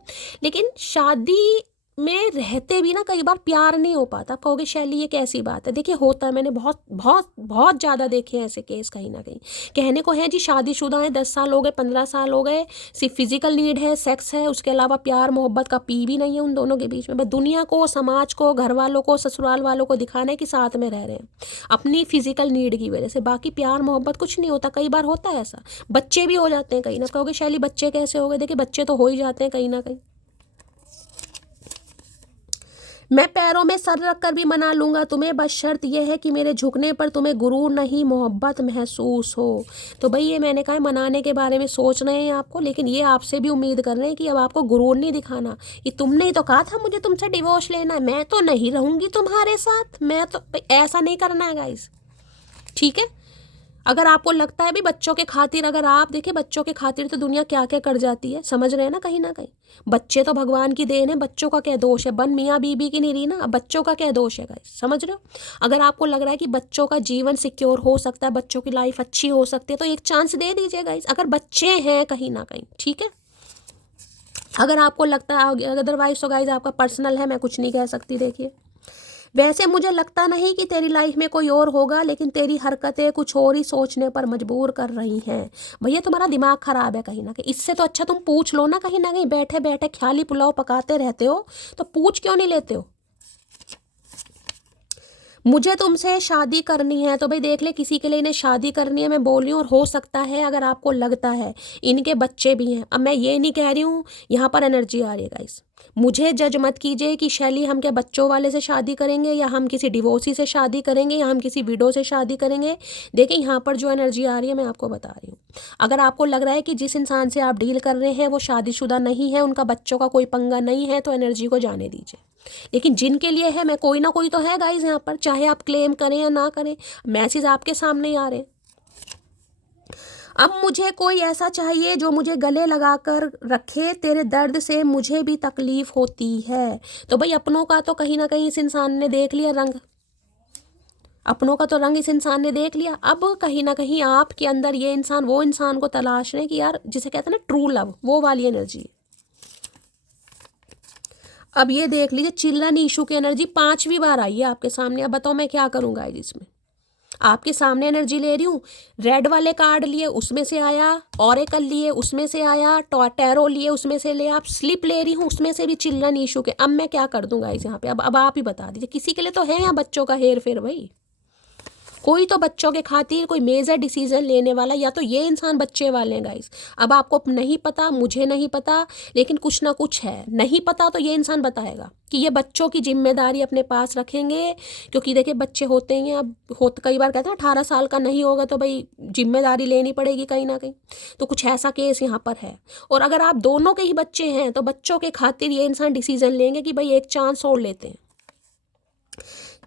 लेकिन शादी में रहते भी ना कई बार प्यार नहीं हो पाता। आप कहोगे शैली ये कैसी बात है? देखिए होता है, मैंने बहुत बहुत बहुत ज़्यादा देखे हैं ऐसे केस कहीं ना कहीं। कहने को है जी शादीशुदा है, 10 साल हो गए, 15 साल हो गए, सिर्फ फिजिकल नीड है, सेक्स है, उसके अलावा प्यार मोहब्बत का पी भी नहीं है उन दोनों के बीच में। बस दुनिया को, समाज को, घर वालों को, ससुराल वालों को दिखाना है कि साथ में रह रहे हैं अपनी फिजिकल नीड की वजह से, बाकी प्यार मोहब्बत कुछ नहीं होता। कई बार होता है ऐसा, बच्चे भी हो जाते हैं कहीं ना। कहोगे शैली बच्चे कैसे हो गए? देखिए बच्चे तो हो ही जाते हैं कहीं ना कहीं। मैं पैरों में सर रख कर भी मना लूंगा तुम्हें, बस शर्त यह है कि मेरे झुकने पर तुम्हें गुरूर नहीं मोहब्बत महसूस हो। तो भाई ये मैंने कहा मनाने के बारे में सोच रहे हैं आपको, लेकिन ये आपसे भी उम्मीद कर रहे हैं कि अब आपको गुरूर नहीं दिखाना। ये तुमने ही तो कहा था मुझे तुमसे डिवोर्स लेना है, मैं तो नहीं रहूंगी तुम्हारे साथ, मैं तो ऐसा नहीं करना है गाइस, ठीक है। अगर आपको लगता है भी बच्चों के खातिर, अगर आप देखिए बच्चों के खातिर तो दुनिया क्या क्या कर जाती है, समझ रहे हैं ना कहीं ना कहीं। बच्चे तो भगवान की देन है, बच्चों का क्या दोष है? बन मियाँ बीबी की नहीं रही ना, अब बच्चों का क्या दोष है गाइस, समझ रहे हो। अगर आपको लग रहा है कि बच्चों का जीवन सिक्योर हो सकता है, बच्चों की लाइफ अच्छी हो सकती है, तो एक चांस दे दीजिए गाइस, अगर बच्चे हैं कहीं ना कहीं, ठीक है। अगर आपको लगता है अदरवाइज तो गाइस आपका पर्सनल है, मैं कुछ नहीं कह सकती। देखिए वैसे मुझे लगता नहीं कि तेरी लाइफ में कोई और होगा, लेकिन तेरी हरकतें कुछ और ही सोचने पर मजबूर कर रही हैं। भैया तुम्हारा दिमाग खराब है कहीं ना कहीं। इससे तो अच्छा तुम पूछ लो ना, कहीं ना कहीं बैठे बैठे ख्याली पुलाव पकाते रहते हो, तो पूछ क्यों नहीं लेते हो। मुझे तुमसे शादी करनी है तो भाई देख ले, किसी के लिए इन्हें शादी करनी है, मैं बोल रही हूँ। और हो सकता है अगर आपको लगता है इनके बच्चे भी हैं, अब मैं ये नहीं कह रही हूँ, यहाँ पर एनर्जी आ रही है गाइस, मुझे जज मत कीजिए कि शैली हम क्या बच्चों वाले से शादी करेंगे, या हम किसी डिवोर्सी से शादी करेंगे, या हम किसी विडो से शादी करेंगे। देखिए यहाँ पर जो एनर्जी आ रही है मैं आपको बता रही हूँ। अगर आपको लग रहा है कि जिस इंसान से आप डील कर रहे हैं वो शादीशुदा नहीं है, उनका बच्चों का कोई पंगा नहीं है, तो एनर्जी को जाने दीजिए। लेकिन जिनके लिए है, मैं कोई ना कोई तो है गाइज यहाँ पर, चाहे आप क्लेम करें या ना करें, मैसेज आपके सामने ही आ रहे हैं। अब मुझे कोई ऐसा चाहिए जो मुझे गले लगाकर रखे, तेरे दर्द से मुझे भी तकलीफ होती है। तो भाई अपनों का तो कहीं ना कहीं इस इंसान ने देख लिया रंग, अपनों का तो रंग इस इंसान ने देख लिया। अब कहीं ना कहीं आपके अंदर ये इंसान वो इंसान को तलाश रहे कि यार जिसे कहते हैं ना ट्रू लव, वो वाली एनर्जी। अब ये देख लीजिए चिल्ड्रन इशू की एनर्जी 5वीं बार आई है आपके सामने। अब बताओ मैं क्या करूँगा इसमें। आपके सामने एनर्जी ले रही हूँ, रेड वाले कार्ड लिए उसमें से आया, ऑरेकल लिए उसमें से आया, टैरो लिए उसमें से ले, आप स्लिप ले रही हूँ उसमें से भी चिल्ड्रन इशू के। अब मैं क्या कर दूंगा इस यहाँ पे, अब आप ही बता दीजिए। किसी के लिए तो है यहाँ बच्चों का हेर फेर भाई, कोई तो बच्चों के खातिर कोई मेजर डिसीजन लेने वाला, या तो ये इंसान बच्चे वाले हैं गाइस। अब आपको नहीं पता, मुझे नहीं पता, लेकिन कुछ ना कुछ है। नहीं पता तो ये इंसान बताएगा कि ये बच्चों की जिम्मेदारी अपने पास रखेंगे, क्योंकि देखिए बच्चे होते हैं, अब कई बार कहते हैं 18 साल का नहीं होगा तो भाई जिम्मेदारी लेनी पड़ेगी कहीं ना कहीं। तो कुछ ऐसा केस यहाँ पर है। और अगर आप दोनों के ही बच्चे हैं तो बच्चों के खातिर ये इंसान डिसीजन लेंगे कि भाई एक चांस और लेते हैं।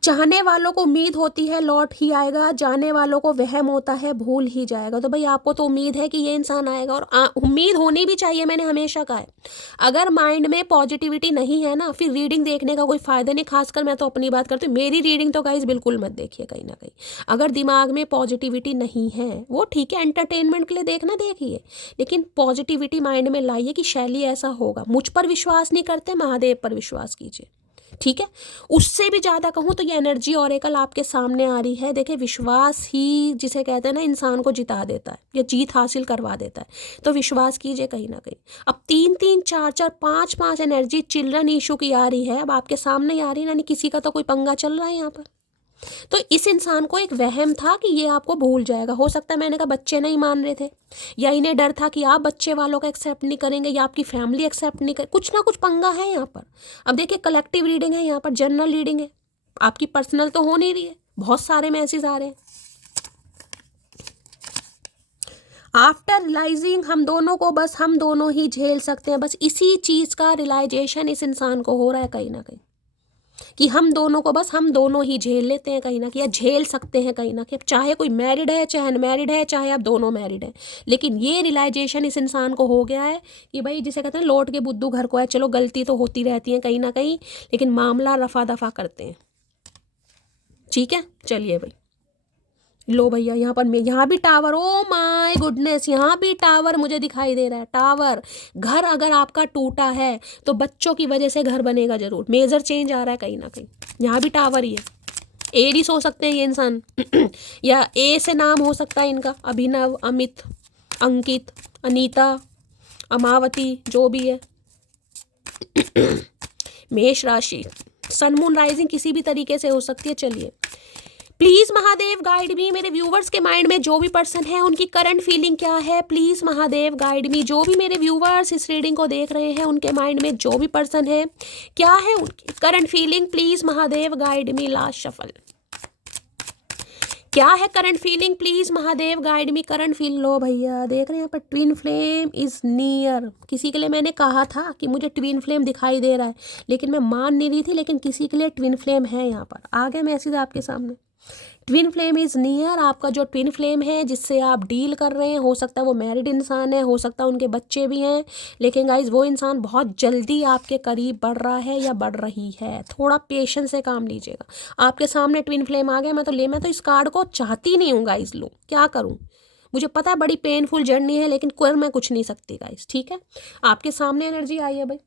चाहने वालों को उम्मीद होती है लौट ही आएगा, जाने वालों को वहम होता है भूल ही जाएगा। तो भाई आपको तो उम्मीद है कि ये इंसान आएगा, और उम्मीद होनी भी चाहिए। मैंने हमेशा कहा है अगर माइंड में पॉजिटिविटी नहीं है ना, फिर रीडिंग देखने का कोई फ़ायदा नहीं। खासकर मैं तो अपनी बात करती हूँ, मेरी रीडिंग तो गाइस बिल्कुल मत देखिए कहीं ना कहीं। अगर दिमाग में पॉजिटिविटी नहीं है, वो ठीक है एंटरटेनमेंट के लिए देखना देखिए, लेकिन पॉजिटिविटी माइंड में लाइए कि शैली ऐसा होगा। मुझ पर विश्वास नहीं करते, महादेव पर विश्वास कीजिए, ठीक है। उससे भी ज़्यादा कहूँ तो ये एनर्जी ऑरेकल आपके सामने आ रही है। देखिए विश्वास ही जिसे कहते हैं ना इंसान को जिता देता है या जीत हासिल करवा देता है। तो विश्वास कीजिए कहीं ना कहीं। अब 3-3, 4-4, 5-5 एनर्जी चिल्ड्रन इशू की आ रही है, अब आपके सामने आ रही है, यानी किसी का तो कोई पंगा चल रहा है यहाँ पर। तो इस इंसान को एक वहम था कि ये आपको भूल जाएगा। हो सकता है मैंने कहा बच्चे नहीं मान रहे थे, या इन्हें डर था कि आप बच्चे वालों का एक्सेप्ट नहीं करेंगे, या आपकी फैमिली एक्सेप्ट नहीं करे, कुछ ना कुछ पंगा है यहाँ पर। अब देखिए कलेक्टिव रीडिंग है यहाँ पर, जनरल रीडिंग है, आपकी पर्सनल तो हो नहीं रही है। बहुत सारे मैसेज आ रहे हैं। आफ्टर रियलाइजिंग हम दोनों को बस हम दोनों ही झेल सकते हैं। बस इसी चीज़ का रियलाइजेशन इस इंसान को हो रहा है कहीं ना कहीं, कि हम दोनों को बस हम दोनों ही झेल लेते हैं कहीं ना कहीं, या झेल सकते हैं कहीं ना कहीं। चाहे कोई मैरिड है, चाहे अनमैरिड है, चाहे आप दोनों मैरिड हैं, लेकिन ये रियलाइजेशन इस इंसान को हो गया है कि भाई जिसे कहते हैं लौट के बुद्धू घर को है। चलो गलती तो होती रहती है कहीं ना कहीं, लेकिन मामला रफा दफा करते हैं, ठीक है। चलिए भाई, लो भैया यहाँ पर मैं, यहाँ भी टावर, ओ माय गुडनेस, यहाँ भी टावर मुझे दिखाई दे रहा है। टावर, घर अगर आपका टूटा है तो बच्चों की वजह से घर बनेगा जरूर। मेजर चेंज आ रहा है कहीं ना कहीं, यहाँ भी टावर ही है। एरिस हो सकते हैं ये इंसान या ए से नाम हो सकता है इनका, अभिनव, अमित, अंकित, अनीता, अमावती, जो भी है। मेष राशि, सन मून राइजिंग किसी भी तरीके से हो सकती है। चलिए प्लीज महादेव गाइड मी, मेरे व्यूवर्स के माइंड में जो भी पर्सन है उनकी करंट फीलिंग क्या है। प्लीज महादेव गाइड मी, जो भी मेरे व्यूवर्स इस रीडिंग को देख रहे हैं उनके माइंड में जो भी पर्सन है, क्या है उनकी current feeling. Please Mahadev guide me. Last shuffle, क्या है current feeling, please Mahadev guide me. Current feel, लो भैया देख रहे हैं यहाँ पर ट्विन फ्लेम इज नियर। किसी के लिए मैंने कहा था कि मुझे ट्विन फ्लेम दिखाई दे रहा है, लेकिन मैं मान नहीं रही थी, लेकिन किसी के लिए ट्विन फ्लेम है यहाँ पर। आ गया मैसेज आपके सामने, ट्विन फ्लेम इज़ नियर। आपका जो ट्विन फ्लेम है जिससे आप डील कर रहे हैं, हो सकता है वो मैरिड इंसान है, हो सकता है उनके बच्चे भी हैं, लेकिन गाइज वो इंसान बहुत जल्दी आपके करीब बढ़ रहा है या बढ़ रही है। थोड़ा पेशेंस से काम लीजिएगा। आपके सामने ट्विन फ्लेम आ गया, मैं तो इस कार्ड को चाहती नहीं हूँ गाइज। लो क्या करूँ, मुझे पता है बड़ी पेनफुल जर्नी है, लेकिन कर मैं कुछ नहीं सकती गाइज, ठीक है। आपके सामने एनर्जी आई है भाई,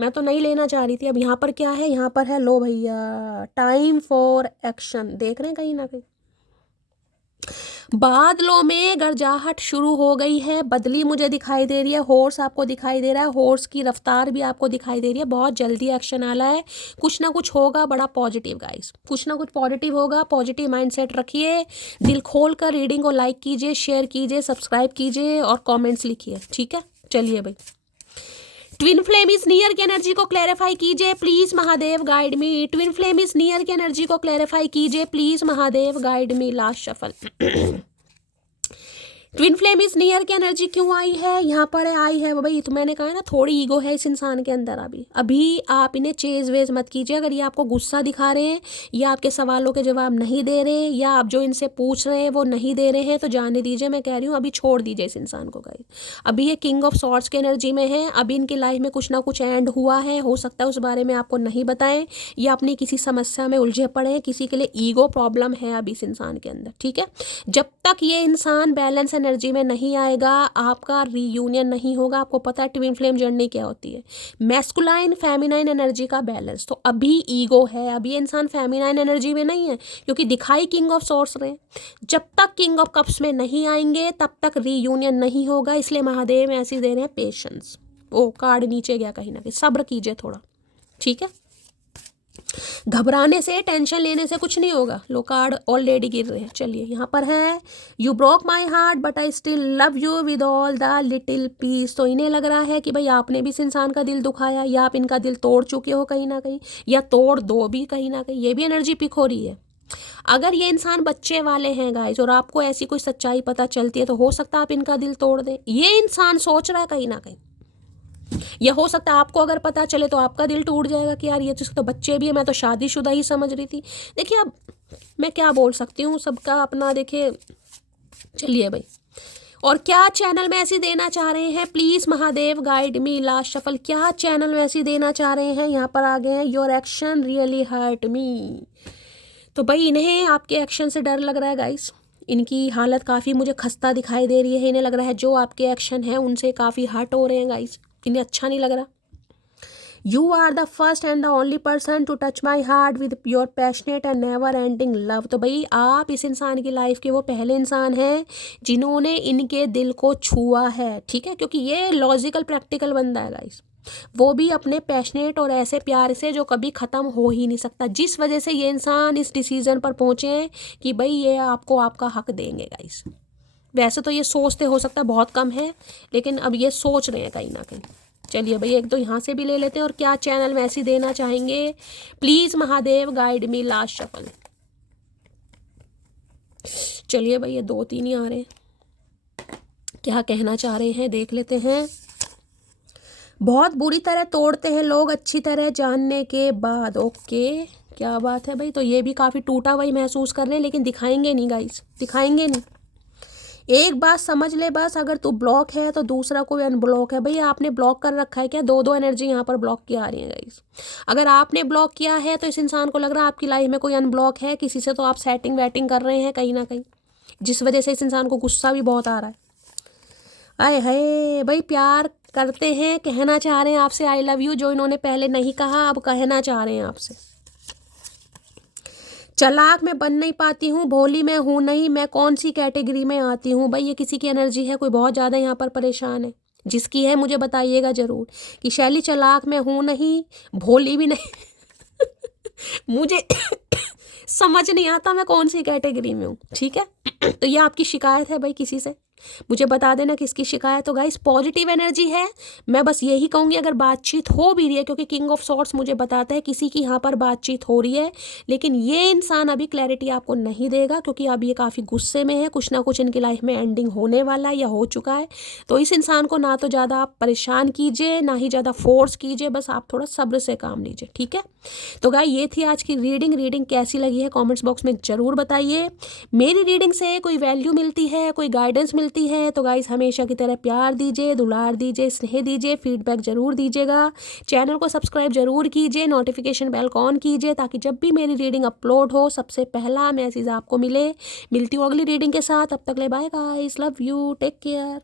मैं तो नहीं लेना चाह रही थी। अब यहाँ पर क्या है, यहाँ पर है लो भैया, टाइम फॉर एक्शन। देख रहे हैं कहीं ना कहीं बादलों में गरजाहट शुरू हो गई है, बदली मुझे दिखाई दे रही है, हॉर्स आपको दिखाई दे रहा है, हॉर्स की रफ्तार भी आपको दिखाई दे रही है। बहुत जल्दी एक्शन आला है, कुछ ना कुछ होगा बड़ा पॉजिटिव गाइस, कुछ ना कुछ पॉजिटिव होगा। पॉजिटिव माइंडसेट रखिए, दिल खोल कर रीडिंग को लाइक कीजिए, शेयर कीजिए, सब्सक्राइब कीजिए और कॉमेंट्स लिखिए, ठीक है। चलिए भाई, ट्विन फ्लेम इज नियर की एनर्जी को क्लैरिफाई कीजिए please, Mahadev guide me. Twin flame is near की एनर्जी को क्लैरिफाई कीजिए please, Mahadev guide me. Last shuffle. Twin flame is near की एनर्जी क्यों आई है यहाँ पर? आई है भाई, तो मैंने कहा है ना, थोड़ी ईगो है इस इंसान के अंदर। अभी आप इन्हें चेज वेज मत कीजिए। अगर ये आपको गुस्सा दिखा रहे हैं या आपके सवालों के जवाब नहीं दे रहे हैं या आप जो इनसे पूछ रहे हैं वो नहीं दे रहे हैं, तो जाने दीजिए। मैं कह रही हूँ अभी छोड़ दीजिए इस इंसान को गाइस। अभी ये किंग ऑफ सॉर्ड्स की एनर्जी में है, अभी इनकी लाइफ में कुछ ना कुछ एंड हुआ है, हो सकता है उस बारे में आपको नहीं बताएं, या अपनी किसी समस्या में उलझे पड़े हैं, किसी के लिए ईगो प्रॉब्लम है अभी इस इंसान के अंदर, ठीक है। जब तक ये इंसान बैलेंस एनर्जी में नहीं आएगा, आपका रीयूनियन नहीं होगा। आपको पता है ट्विन फ्लेम जर्नी क्या होती है, मैस्कुलाइन फेमिनाइन एनर्जी का बैलेंस। तो अभी ईगो है, अभी इंसान फेमिनाइन एनर्जी में नहीं है, क्योंकि दिखाई किंग ऑफ सॉर्ड्स रहे। जब तक किंग ऑफ कप्स में नहीं आएंगे तब तक रीयूनियन नहीं होगा। इसलिए महादेव ऐसे दे रहे हैं पेशेंस। ओ कार्ड नीचे गया कहीं ना कहीं, सब्र कीजिए थोड़ा, ठीक है। घबराने से, टेंशन लेने से कुछ नहीं होगा। लो कार्ड ऑलरेडी गिर रहे हैं। चलिए यहाँ पर है, you broke my heart but I still love you with all the little piece. तो इन्हें लग रहा है कि भाई आपने भी इस इंसान का दिल दुखाया, या आप इनका दिल तोड़ चुके हो कहीं ना कहीं, या तोड़ दो भी कहीं ना कहीं। ये भी एनर्जी पिक हो रही है। अगर ये इंसान बच्चे वाले हैं गाइस और आपको ऐसी कोई सच्चाई पता चलती है, तो हो सकता है आप इनका दिल तोड़ दें। ये इंसान सोच रहा है कहीं ना कहीं, या हो सकता है आपको अगर पता चले तो आपका दिल टूट जाएगा कि यार ये तो बच्चे भी है, मैं तो शादीशुदा ही समझ रही थी। देखिए अब मैं क्या बोल सकती हूँ, सबका अपना देखिए। चलिए भाई, और क्या चैनल में ऐसी देना चाह रहे हैं please Mahadev guide me. Last shuffle, क्या चैनल में ऐसी देना चाह रहे हैं? यहाँ पर आ गए हैं, your action really hurt me. तो भाई इन्हें आपके एक्शन से डर लग रहा है गाइस। इनकी हालत काफ़ी मुझे खस्ता दिखाई दे रही है। इन्हें लग रहा है जो आपके एक्शन हैं उनसे काफ़ी हर्ट हो रहे हैं गाइस, इन्हें अच्छा नहीं लग रहा। You are the first and the only person to touch my heart with your passionate and never ending love. तो भाई आप इस इंसान की लाइफ के वो पहले इंसान हैं जिन्होंने इनके दिल को छुआ है, ठीक है। क्योंकि ये लॉजिकल प्रैक्टिकल बंदा है गाइस, वो भी अपने पैशनेट और ऐसे प्यार से जो कभी ख़त्म हो ही नहीं सकता। जिस वजह से ये इंसान इस डिसीजन पर पहुँचे हैं कि भाई ये आपको आपका हक देंगे गाइस। वैसे तो ये सोचते हो सकता है बहुत कम है, लेकिन अब ये सोच रहे हैं कहीं ना कहीं। चलिए भाई एक तो यहाँ से भी ले लेते हैं, और क्या चैनल में ऐसी देना चाहेंगे please Mahadev guide me. Last shuffle. चलिए भाई ये 2-3 ही आ रहे हैं, क्या कहना चाह रहे हैं देख लेते हैं। बहुत बुरी तरह तोड़ते हैं लोग अच्छी तरह जानने के बाद। ओके, क्या बात है भाई। तो ये भी काफ़ी टूटा हुआ महसूस कर रहे हैं, लेकिन दिखाएंगे नहीं गाइस, दिखाएंगे नहीं। एक बात समझ ले बस, अगर तू ब्लॉक है तो दूसरा कोई अनब्लॉक है। भाई आपने ब्लॉक कर रखा है क्या? 2-2 एनर्जी यहाँ पर ब्लॉक की आ रही है गाइस। अगर आपने ब्लॉक किया है तो इस इंसान को लग रहा है आपकी लाइफ में कोई अनब्लॉक है, किसी से तो आप सेटिंग वेटिंग कर रहे हैं कहीं ना कहीं, जिस वजह से इस इंसान को गुस्सा भी बहुत आ रहा है। आए हाय भाई, प्यार करते हैं, कहना चाह रहे हैं आपसे आई लव यू, जो इन्होंने पहले नहीं कहा अब कहना चाह रहे हैं आपसे। चालाक मैं बन नहीं पाती हूँ, भोली मैं हूँ नहीं, मैं कौन सी कैटेगरी में आती हूँ? भाई ये किसी की एनर्जी है, कोई बहुत ज़्यादा यहाँ पर परेशान है। जिसकी है मुझे बताइएगा ज़रूर कि शैली चालाक मैं हूँ नहीं, भोली भी नहीं मुझे समझ नहीं आता मैं कौन सी कैटेगरी में हूँ, ठीक है। तो ये आपकी शिकायत है भाई किसी से, मुझे बता देना किसकी शिकायत हो गाइस। पॉजिटिव एनर्जी है, मैं बस यही कहूँगी अगर बातचीत हो भी रही है, क्योंकि किंग ऑफ सॉर्ड्स मुझे बताता है किसी की यहाँ पर बातचीत हो रही है, लेकिन ये इंसान अभी क्लैरिटी आपको नहीं देगा, क्योंकि अब ये काफ़ी गुस्से में है। कुछ ना कुछ इनकी लाइफ में एंडिंग होने वाला है या हो चुका है। तो इस इंसान को ना तो ज़्यादा आप परेशान कीजिए, ना ही ज़्यादा फोर्स कीजिए, बस आप थोड़ा सब्र से काम लीजिए, ठीक है। तो गाइस ये थी आज की रीडिंग कैसी लगी है कॉमेंट्स बॉक्स में ज़रूर बताइए। मेरी रीडिंग से कोई वैल्यू मिलती है, कोई गाइडेंस मिलती है तो गाइस हमेशा की तरह प्यार दीजिए, दुलार दीजिए, स्नेह दीजिए, फीडबैक ज़रूर दीजिएगा। चैनल को सब्सक्राइब जरूर कीजिए, नोटिफिकेशन बेल ऑन कीजिए, ताकि जब भी मेरी रीडिंग अपलोड हो सबसे पहला मैसेज आपको मिले। मिलती हूँ अगली रीडिंग के साथ, अब तक ले bye guys, love you, take care.